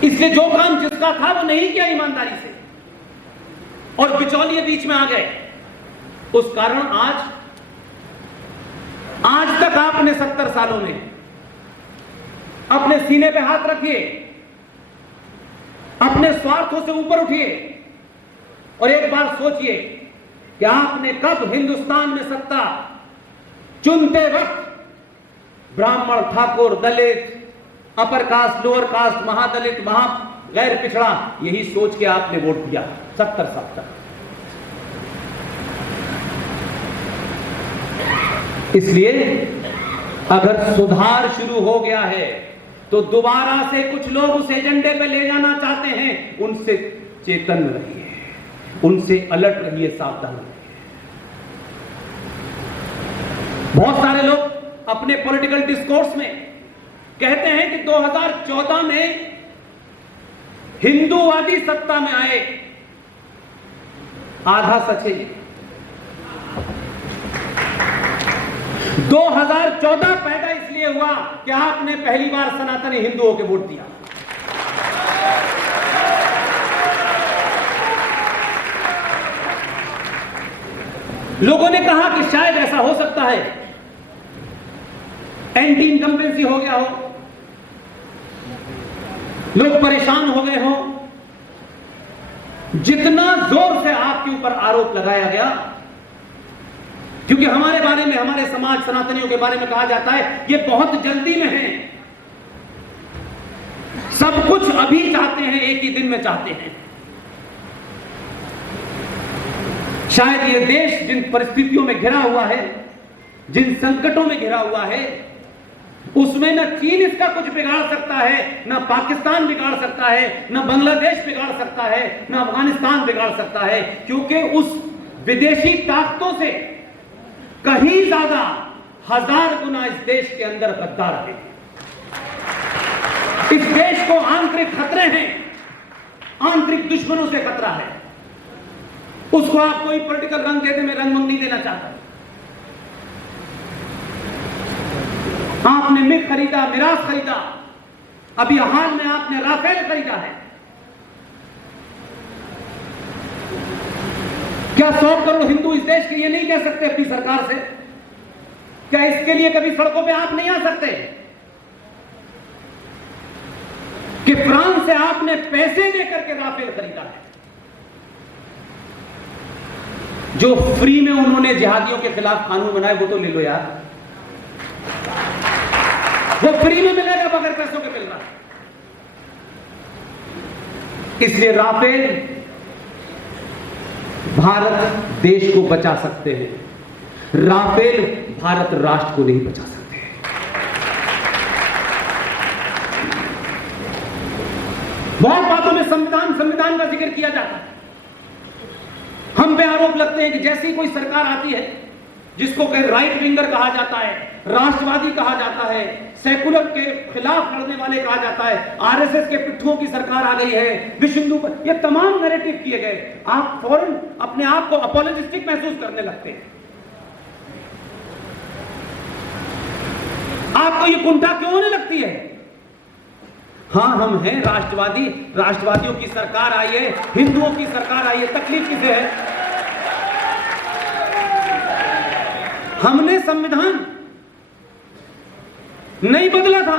इसलिए जो काम जिसका था वो नहीं किया ईमानदारी से, और बिचौलिए बीच में आ गए। उस कारण आज तक आपने 70 सालों में अपने सीने पे हाथ रखिए, अपने स्वार्थों से ऊपर उठिए और एक बार सोचिए कि आपने कब हिंदुस्तान में सत्ता चुनते वक्त ब्राह्मण, ठाकुर, दलित, अपर कास्ट, लोअर कास्ट, महादलित, गैर पिछड़ा, यही सोच के आपने वोट दिया 70 साल तक। इसलिए अगर सुधार शुरू हो गया है तो दोबारा से कुछ लोग उस एजेंडे पे ले जाना चाहते हैं। उनसे चेतन रहिए, उनसे अलर्ट रहिए, सावधान रहिए। बहुत सारे लोग अपने पॉलिटिकल डिस्कोर्स में कहते हैं कि 2014 में हिंदूवादी सत्ता में आए। आधा सच है। 2014 पैदा इसलिए हुआ कि आपने पहली बार सनातनी हिंदुओं के वोट दिया। लोगों ने कहा कि शायद ऐसा हो सकता है, एंटी इनकम्बेंसी हो गया हो, लोग परेशान हो गए हो। जितना जोर से आपके ऊपर आरोप लगाया गया, क्योंकि हमारे बारे में, हमारे समाज सनातनियों के बारे में कहा जाता है ये बहुत जल्दी में है, सब कुछ अभी चाहते हैं, एक ही दिन में चाहते हैं। शायद ये देश जिन परिस्थितियों में घिरा हुआ है, जिन संकटों में घिरा हुआ है, उसमें न चीन इसका कुछ बिगाड़ सकता है, न पाकिस्तान बिगाड़ सकता है, न बांग्लादेश बिगाड़ सकता है, न अफगानिस्तान बिगाड़ सकता है, क्योंकि उस विदेशी ताकतों से कहीं ज्यादा 1000 गुना इस देश के अंदर गद्दार है। इस देश को आंतरिक खतरे हैं, आंतरिक दुश्मनों से खतरा है। उसको आप कोई पॉलिटिकल रंग देने में रंग नहीं देना चाहता। आपने मिग खरीदा, मिराज खरीदा, अभी हाल में आपने राफेल खरीदा है। क्या 100 करोड़ हिंदू इस देश के ये नहीं कह सकते अपनी सरकार से? क्या इसके लिए कभी सड़कों पे आप नहीं आ सकते कि फ्रांस से आपने पैसे देकर के राफेल खरीदा है? जो फ्री में उन्होंने जिहादियों के खिलाफ कानून बनाए वो तो ले लो यार, वो फ्री में मिलेगा, बगैर पैसों के मिल रहा है। इसलिए राफेल भारत देश को बचा सकते हैं, राफेल भारत राष्ट्र को नहीं बचा सकते। बहुत बातों में संविधान का जिक्र किया जाता है। हम पे आरोप लगते हैं कि जैसी कोई सरकार आती है जिसको कहीं राइट विंगर कहा जाता है, राष्ट्रवादी कहा जाता है, सेकुलर के खिलाफ लड़ने वाले कहा जाता है, आरएसएस के पिट्ठुओं की सरकार आ गई है, विश्व हिंदू पर, ये तमाम नैरेटिव किए गए, आप फौरन अपने आप को अपोलोजिस्टिक महसूस करने लगते हैं। आपको ये कुंठा क्यों होने लगती है? हाँ, हम हैं राष्ट्रवादी, राष्ट्रवादियों की सरकार आई है, हिंदुओं की सरकार आई है, तकलीफ किसे है? हमने संविधान नहीं बदला था।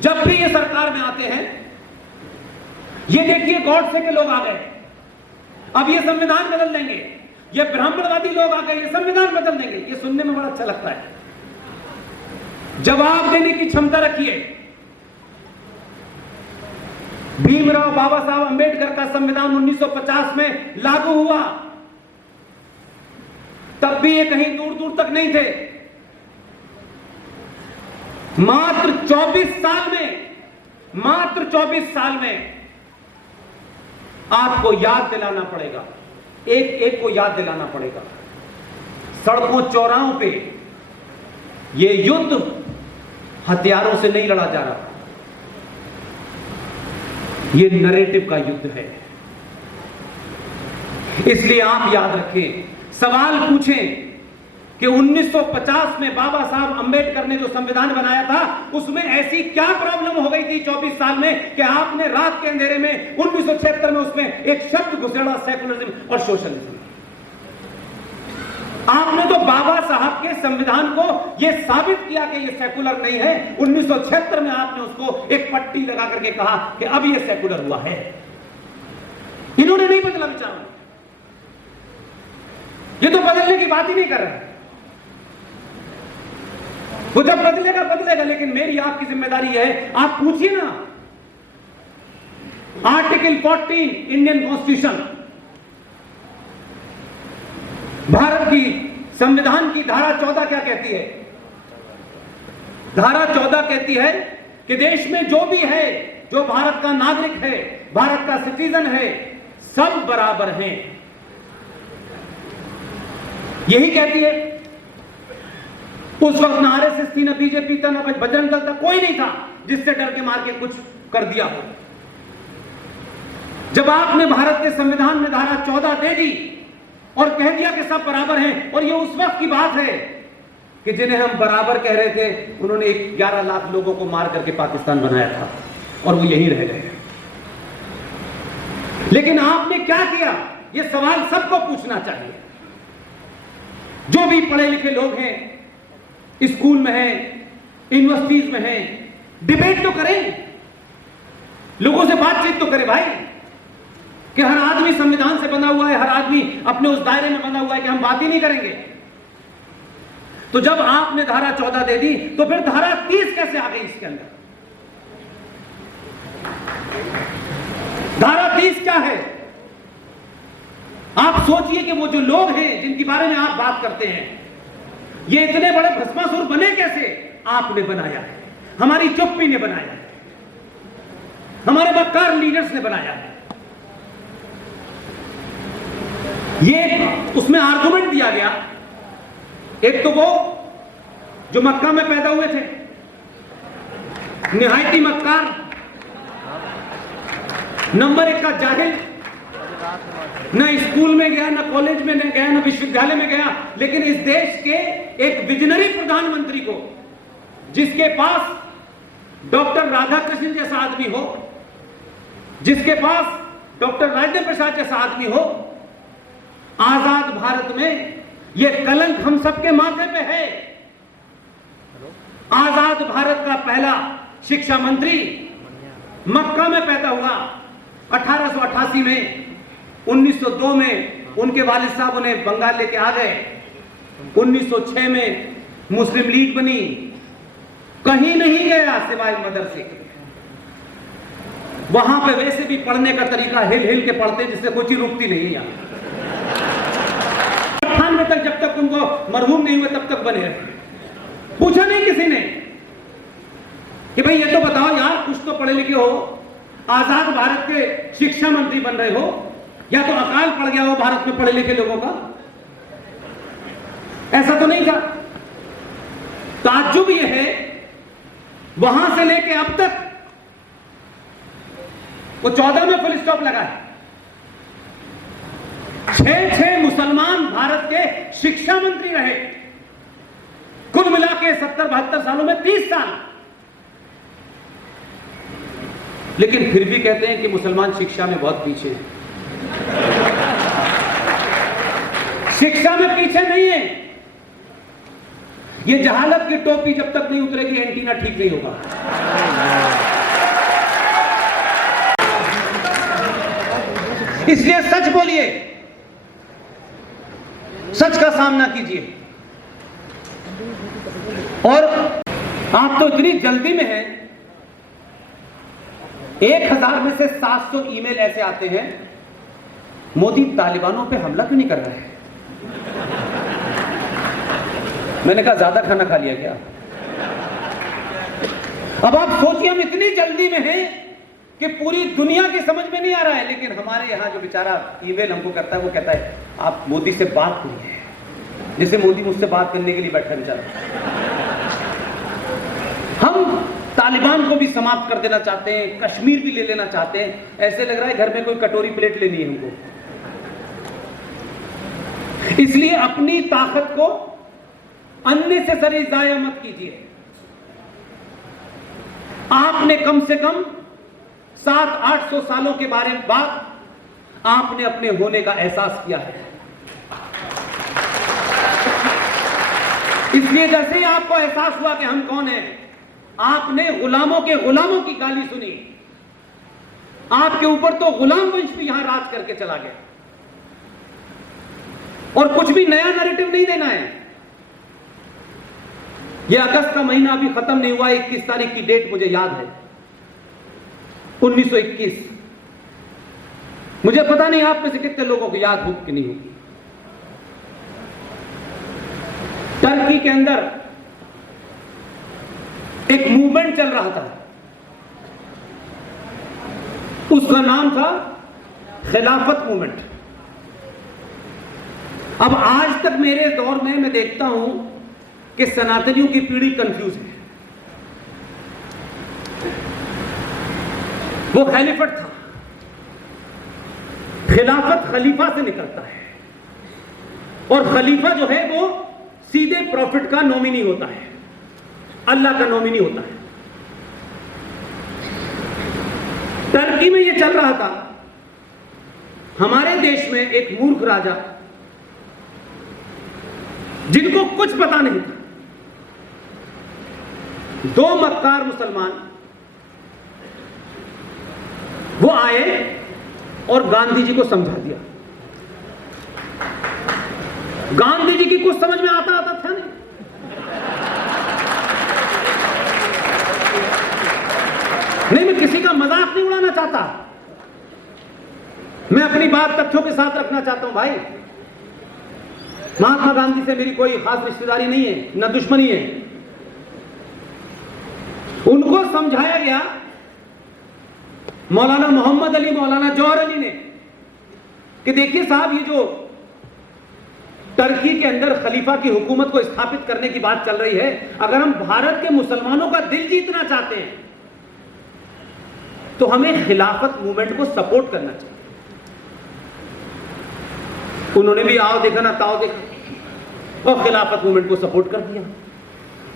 जब भी ये सरकार में आते हैं, ये देखिए गॉडसे के लोग आ गए, अब ये संविधान बदल देंगे, ये ब्राह्मणवादी लोग आ गए, ये संविधान बदल देंगे। ये सुनने में बड़ा अच्छा लगता है। जवाब देने की क्षमता रखिए। भीमराव बाबा साहब अंबेडकर का संविधान 1950 में लागू हुआ, तब भी ये कहीं दूर दूर तक नहीं थे। मात्र 24 साल में आपको याद दिलाना पड़ेगा, एक एक को याद दिलाना पड़ेगा। सड़कों चौराहों पे ये युद्ध हथियारों से नहीं लड़ा जा रहा, ये नैरेटिव का युद्ध है। इसलिए आप याद रखें, सवाल पूछें कि 1950 में बाबा साहब अंबेडकर ने जो संविधान बनाया था, उसमें ऐसी क्या प्रॉब्लम हो गई थी 24 साल में कि आपने रात के अंधेरे में 1976 में उसमें एक शब्द घुसेड़ा, सेकुलरिज्म और सोशलिज्म। आपने तो बाबा साहब के संविधान को यह साबित किया कि यह सेकुलर नहीं है। 1976 में आपने उसको एक पट्टी लगा करके कहा कि अब यह सेकुलर हुआ है। इन्होंने नहीं बदला विचार, ये तो बदलने की बात ही नहीं कर रहे। वो जब बदलेगा बदलेगा, लेकिन मेरी आपकी जिम्मेदारी है, आप पूछिए ना, आर्टिकल 14 इंडियन कॉन्स्टिट्यूशन, भारत की संविधान की धारा 14 क्या कहती है? धारा 14 कहती है कि देश में जो भी है, जो भारत का नागरिक है, भारत का सिटीजन है, सब बराबर हैं। यही कहती है। उस वक्त ना आरएसएस थी, ना बीजेपी था, ना बजरंग दल था, कोई नहीं था जिससे डर के मार के कुछ कर दिया हो। जब आपने भारत के संविधान में धारा 14 दे दी और कह दिया कि सब बराबर हैं, और ये उस वक्त की बात है कि जिन्हें हम बराबर कह रहे थे, उन्होंने 11 लाख लोगों को मार करके पाकिस्तान बनाया था और वो यहीं रह गए। लेकिन आपने क्या किया? ये सवाल सबको पूछना चाहिए। जो भी पढ़े लिखे लोग हैं, स्कूल में हैं, यूनिवर्सिटीज में हैं, डिबेट तो करें, लोगों से बातचीत तो करें भाई, कि हर आदमी संविधान से बना हुआ है, हर आदमी अपने उस दायरे में बना हुआ है कि हम बात ही नहीं करेंगे। तो जब आपने धारा 14 दे दी, तो फिर धारा 30 कैसे आ गई इसके अंदर? धारा 30 क्या है? आप सोचिए कि वो जो लोग हैं जिनके बारे में आप बात करते हैं, ये इतने बड़े भस्मासुर बने कैसे? आपने बनाया है, हमारी चुप्पी ने बनाया है, हमारे मक्कार लीडर्स ने बनाया है। ये उसमें आर्गुमेंट दिया गया, एक तो वो जो मक्का में पैदा हुए थे, निहायती मक्कार, नंबर 1 का जाहिल, ना स्कूल में गया, ना कॉलेज में गया, ना विश्वविद्यालय में गया, लेकिन इस देश के एक विजनरी प्रधानमंत्री को, जिसके पास डॉक्टर राधाकृष्णन जैसा आदमी हो, जिसके पास डॉक्टर राजेंद्र प्रसाद जैसा आदमी हो, आजाद भारत में यह कलंक हम सबके माथे पे है। आजाद भारत का पहला शिक्षा मंत्री मक्का में पैदा हुआ 1888 में। 1902 में उनके वालिद साहब उन्हें बंगाल लेके आ गए। 1906 में मुस्लिम लीग बनी। कहीं नहीं गया सिवाय मदरसे के। वहां पे वैसे भी पढ़ने का तरीका हिल हिल के पढ़ते, जिससे कोई चीज रुकती नहीं है। 98 तक जब तक उनको मरहूम नहीं हुए तब तक बने रहे। पूछा नहीं किसी ने कि भाई ये तो बताओ यार, कुछ तो पढ़े लिखे हो, आजाद भारत के शिक्षा मंत्री बन रहे हो, या तो अकाल पड़ गया हो भारत में पढ़े लिखे लोगों का? ऐसा तो नहीं था। ताज्जुब यह है, वहां से लेके अब तक वो 14 में फुल स्टॉप लगा है। 6 मुसलमान भारत के शिक्षा मंत्री रहे। कुल मिला के 70-72 सालों में 30 साल। लेकिन फिर भी कहते हैं कि मुसलमान शिक्षा में बहुत पीछे हैं। शिक्षा में पीछे नहीं है। ये जहालत की टोपी जब तक नहीं उतरेगी, एंटीना ठीक नहीं होगा। इसलिए सच बोलिए, सच का सामना कीजिए। और आप तो इतनी जल्दी में हैं, 1000 में से 700 ईमेल ऐसे आते हैं, मोदी तालिबानों पे हमला क्यों नहीं कर रहा है? मैंने कहा ज्यादा खाना खा लिया क्या? अब आप सोचिए, हम इतनी जल्दी में हैं कि पूरी दुनिया की समझ में नहीं आ रहा है। लेकिन हमारे यहां जो बेचारा ईमेल हमको करता है, वो कहता है आप मोदी से बात करिए, जैसे मोदी मुझसे बात करने के लिए बैठा बेचारा। हम तालिबान को भी समाप्त कर देना चाहते हैं, कश्मीर भी ले लेना चाहते हैं। ऐसे लग रहा है घर में कोई कटोरी प्लेट लेनी है हमको। इसलिए अपनी ताकत को अननेसेसरी जाया मत कीजिए। आपने कम से कम 700-800 सालों के बाद आपने अपने होने का एहसास किया है। इसलिए जैसे ही आपको एहसास हुआ कि हम कौन हैं, आपने गुलामों के गुलामों की गाली सुनी। आपके ऊपर तो गुलाम वंश भी यहां राज करके चला गया। और कुछ भी नया नैरेटिव नहीं देना है। यह अगस्त का महीना अभी खत्म नहीं हुआ। 21 तारीख की डेट मुझे याद है, 1921। मुझे पता नहीं आप में से कितने लोगों को याद होगी कि नहीं होगी। टर्की के अंदर एक मूवमेंट चल रहा था, उसका नाम था खिलाफत मूवमेंट। अब आज तक मेरे दौर में मैं देखता हूं कि सनातनियों की पीढ़ी कंफ्यूज है। वो खलीफत था। खिलाफत खलीफा से निकलता है, और खलीफा जो है वो सीधे प्रॉफिट का नॉमिनी होता है, अल्लाह का नॉमिनी होता है। टर्की में यह चल रहा था। हमारे देश में एक मूर्ख राजा, जिनको कुछ पता नहीं था, 2 मक्कार मुसलमान, वो आए और गांधी जी को समझा दिया। गांधी जी की कुछ समझ में आता था नहीं। नहीं, मैं किसी का मजाक नहीं उड़ाना चाहता, मैं अपनी बात तथ्यों के साथ रखना चाहता हूं। भाई, महात्मा गांधी से मेरी कोई खास रिश्तेदारी नहीं है, न दुश्मनी है। उनको समझाया गया मौलाना मोहम्मद अली, मौलाना जौहर अली ने, कि देखिए साहब, ये जो टर्की के अंदर खलीफा की हुकूमत को स्थापित करने की बात चल रही है, अगर हम भारत के मुसलमानों का दिल जीतना चाहते हैं तो हमें खिलाफत मूवमेंट को सपोर्ट करना चाहिए। उन्होंने भी आओ देखा ना ताओ देखा और खिलाफत मूवमेंट को सपोर्ट कर दिया।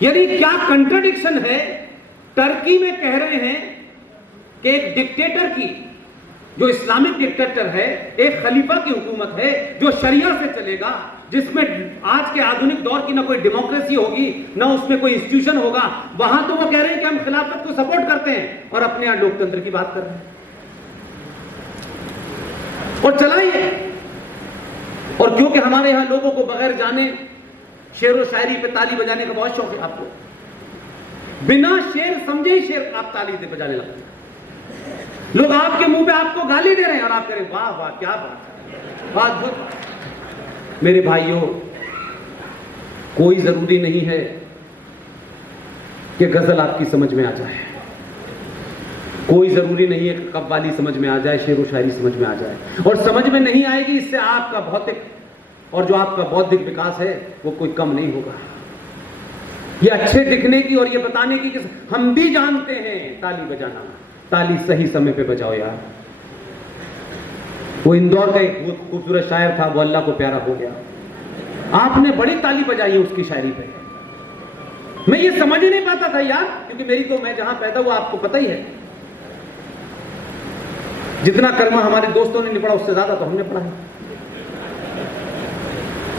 यानी क्या कंट्राडिक्शन है। टर्की में कह रहे हैं कि एक डिक्टेटर की जो इस्लामिक डिक्टेटर है, एक खलीफा की हुकूमत है जो शरिया से चलेगा, जिसमें आज के आधुनिक दौर की ना कोई डेमोक्रेसी होगी ना उसमें कोई इंस्टीट्यूशन होगा, वहां तो वो कह रहे हैं कि हम खिलाफत को सपोर्ट करते हैं और अपने यहां लोकतंत्र की बात कर रहे हैं। और चलाइए। और क्योंकि हमारे यहां लोगों को बगैर जाने शेर व शायरी पे ताली बजाने का बहुत शौक है, आपको बिना शेर समझे ही शेर आप ताली से बजाने लगते हैं। लोग आपके मुंह पे आपको गाली दे रहे हैं और आप कह रहे हैं वाह वाह क्या बात है, बात बहुत। मेरे भाइयों, कोई जरूरी नहीं है कि गजल आपकी समझ में आ जाए, कोई जरूरी नहीं है कि कव्वाली समझ में आ जाए, शेर व शायरी समझ में आ जाए। और समझ में नहीं आएगी, इससे आपका भौतिक और जो आपका बौद्धिक विकास है वो कोई कम नहीं होगा। ये अच्छे दिखने की और ये बताने की कि हम भी जानते हैं ताली बजाना, ताली सही समय पे बजाओ यार। वो इंदौर का एक खूबसूरत शायर था, वो अल्लाह को प्यारा हो गया, आपने बड़ी ताली बजाई है उसकी शायरी पे। मैं ये समझ ही नहीं पाता था यार, क्योंकि मेरी तो मैं जहां पैदा हुआ आपको पता ही है, जितना कर्मा हमारे दोस्तों ने नहीं पढ़ा उससे ज्यादा तो हमने पढ़ा है।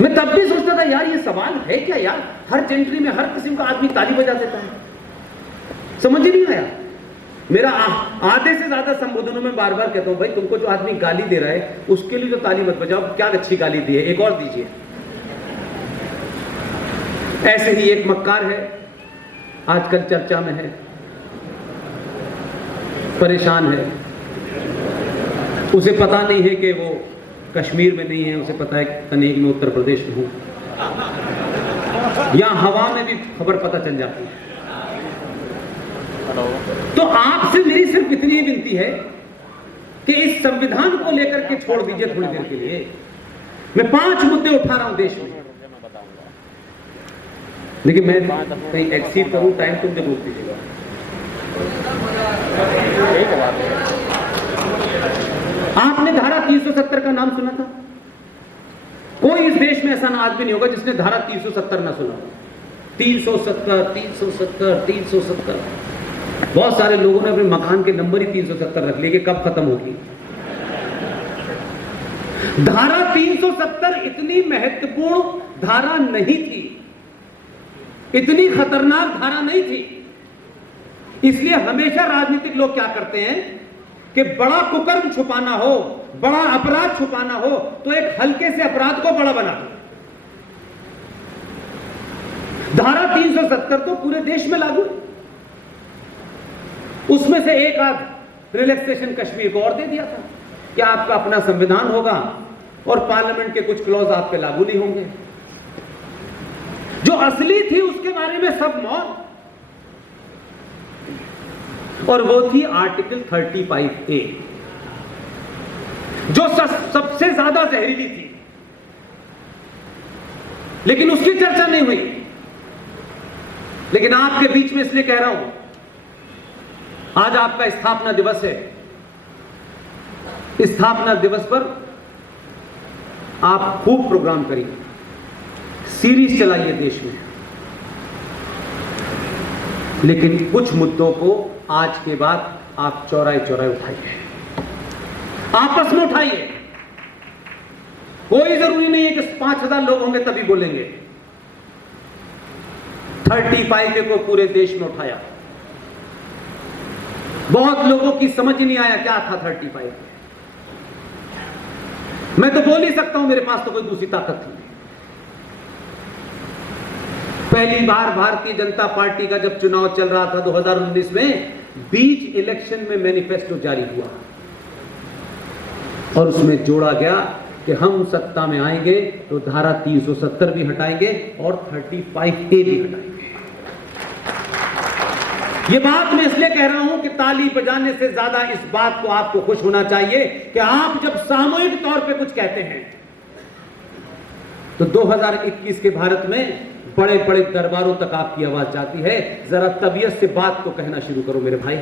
मैं तब भी सोचता था यार ये सवाल है क्या यार, हर जेंट्री में हर किस्म का आदमी ताली बजा देता है, समझ ही नहीं आया। मेरा आधे से ज्यादा संबोधनों में बार बार कहता हूं भाई तुमको जो आदमी गाली दे रहा है उसके लिए तो ताली मत बजाओ, क्या अच्छी गाली दी है, एक और दीजिए। ऐसे ही एक मक्कार है, आजकल चर्चा में है, परेशान है, उसे पता नहीं है कि वो कश्मीर में नहीं है, उसे पता है कनेक में उत्तर प्रदेश में हूं, यहां हवा में भी खबर पता चल जाती है। तो आपसे मेरी सिर्फ इतनी ही विनती है कि इस संविधान को लेकर के छोड़ दीजिए थोड़ी देर के लिए। मैं 5 मुद्दे उठा रहा हूं देश में, लेकिन मैं कहीं एक्सीड करूं टाइम तो मुझे रोक दीजिएगा। आपने धारा 370 का नाम सुना था? कोई इस देश में ऐसा आदमी नहीं होगा जिसने धारा 370 ना सुना। 370 370 370, बहुत सारे लोगों ने अपने मकान के नंबर ही 370 रख लिए कि कब खत्म होगी। धारा 370 इतनी महत्वपूर्ण धारा नहीं थी, इतनी खतरनाक धारा नहीं थी। इसलिए हमेशा राजनीतिक लोग क्या करते हैं कि बड़ा कुकर्म छुपाना हो, बड़ा अपराध छुपाना हो तो एक हल्के से अपराध को बड़ा बना दो। धारा 370 तो पूरे देश में लागू है, उसमें से एक आध रिलैक्सेशन कश्मीर को और दे दिया था कि आपका अपना संविधान होगा और पार्लियामेंट के कुछ क्लॉज आप पे लागू नहीं होंगे। जो असली थी उसके बारे में सब मौत, और वो थी आर्टिकल 35A जो सबसे ज्यादा जहरीली थी, लेकिन उसकी चर्चा नहीं हुई। लेकिन आपके बीच में इसलिए कह रहा हूं, आज आपका स्थापना दिवस है, स्थापना दिवस पर आप खूब प्रोग्राम करिए, सीरीज चलाइए देश में, लेकिन कुछ मुद्दों को आज के बाद आप चौराहे चौराहे उठाइए, आपस में उठाइए। कोई जरूरी नहीं है कि 5000 लोग होंगे तभी बोलेंगे। 35A को पूरे देश में उठाया, बहुत लोगों की समझ ही नहीं आया क्या था 35A। मैं तो बोल ही सकता हूं, मेरे पास तो कोई दूसरी ताकत थी। पहली बार भारतीय जनता पार्टी का जब चुनाव चल रहा था 2019 में, बीच इलेक्शन में मैनिफेस्टो जारी हुआ और उसमें जोड़ा गया कि हम सत्ता में आएंगे तो धारा 370 भी हटाएंगे और 35A भी हटाएंगे। ये बात मैं इसलिए कह रहा हूं कि ताली बजाने से ज्यादा इस बात को आपको खुश होना चाहिए कि आप जब सामूहिक तौर पे कुछ कहते हैं तो 2021 के भारत में बड़े बड़े दरबारों तक आपकी आवाज जाती है। जरा तबीयत से बात को कहना शुरू करो मेरे भाई।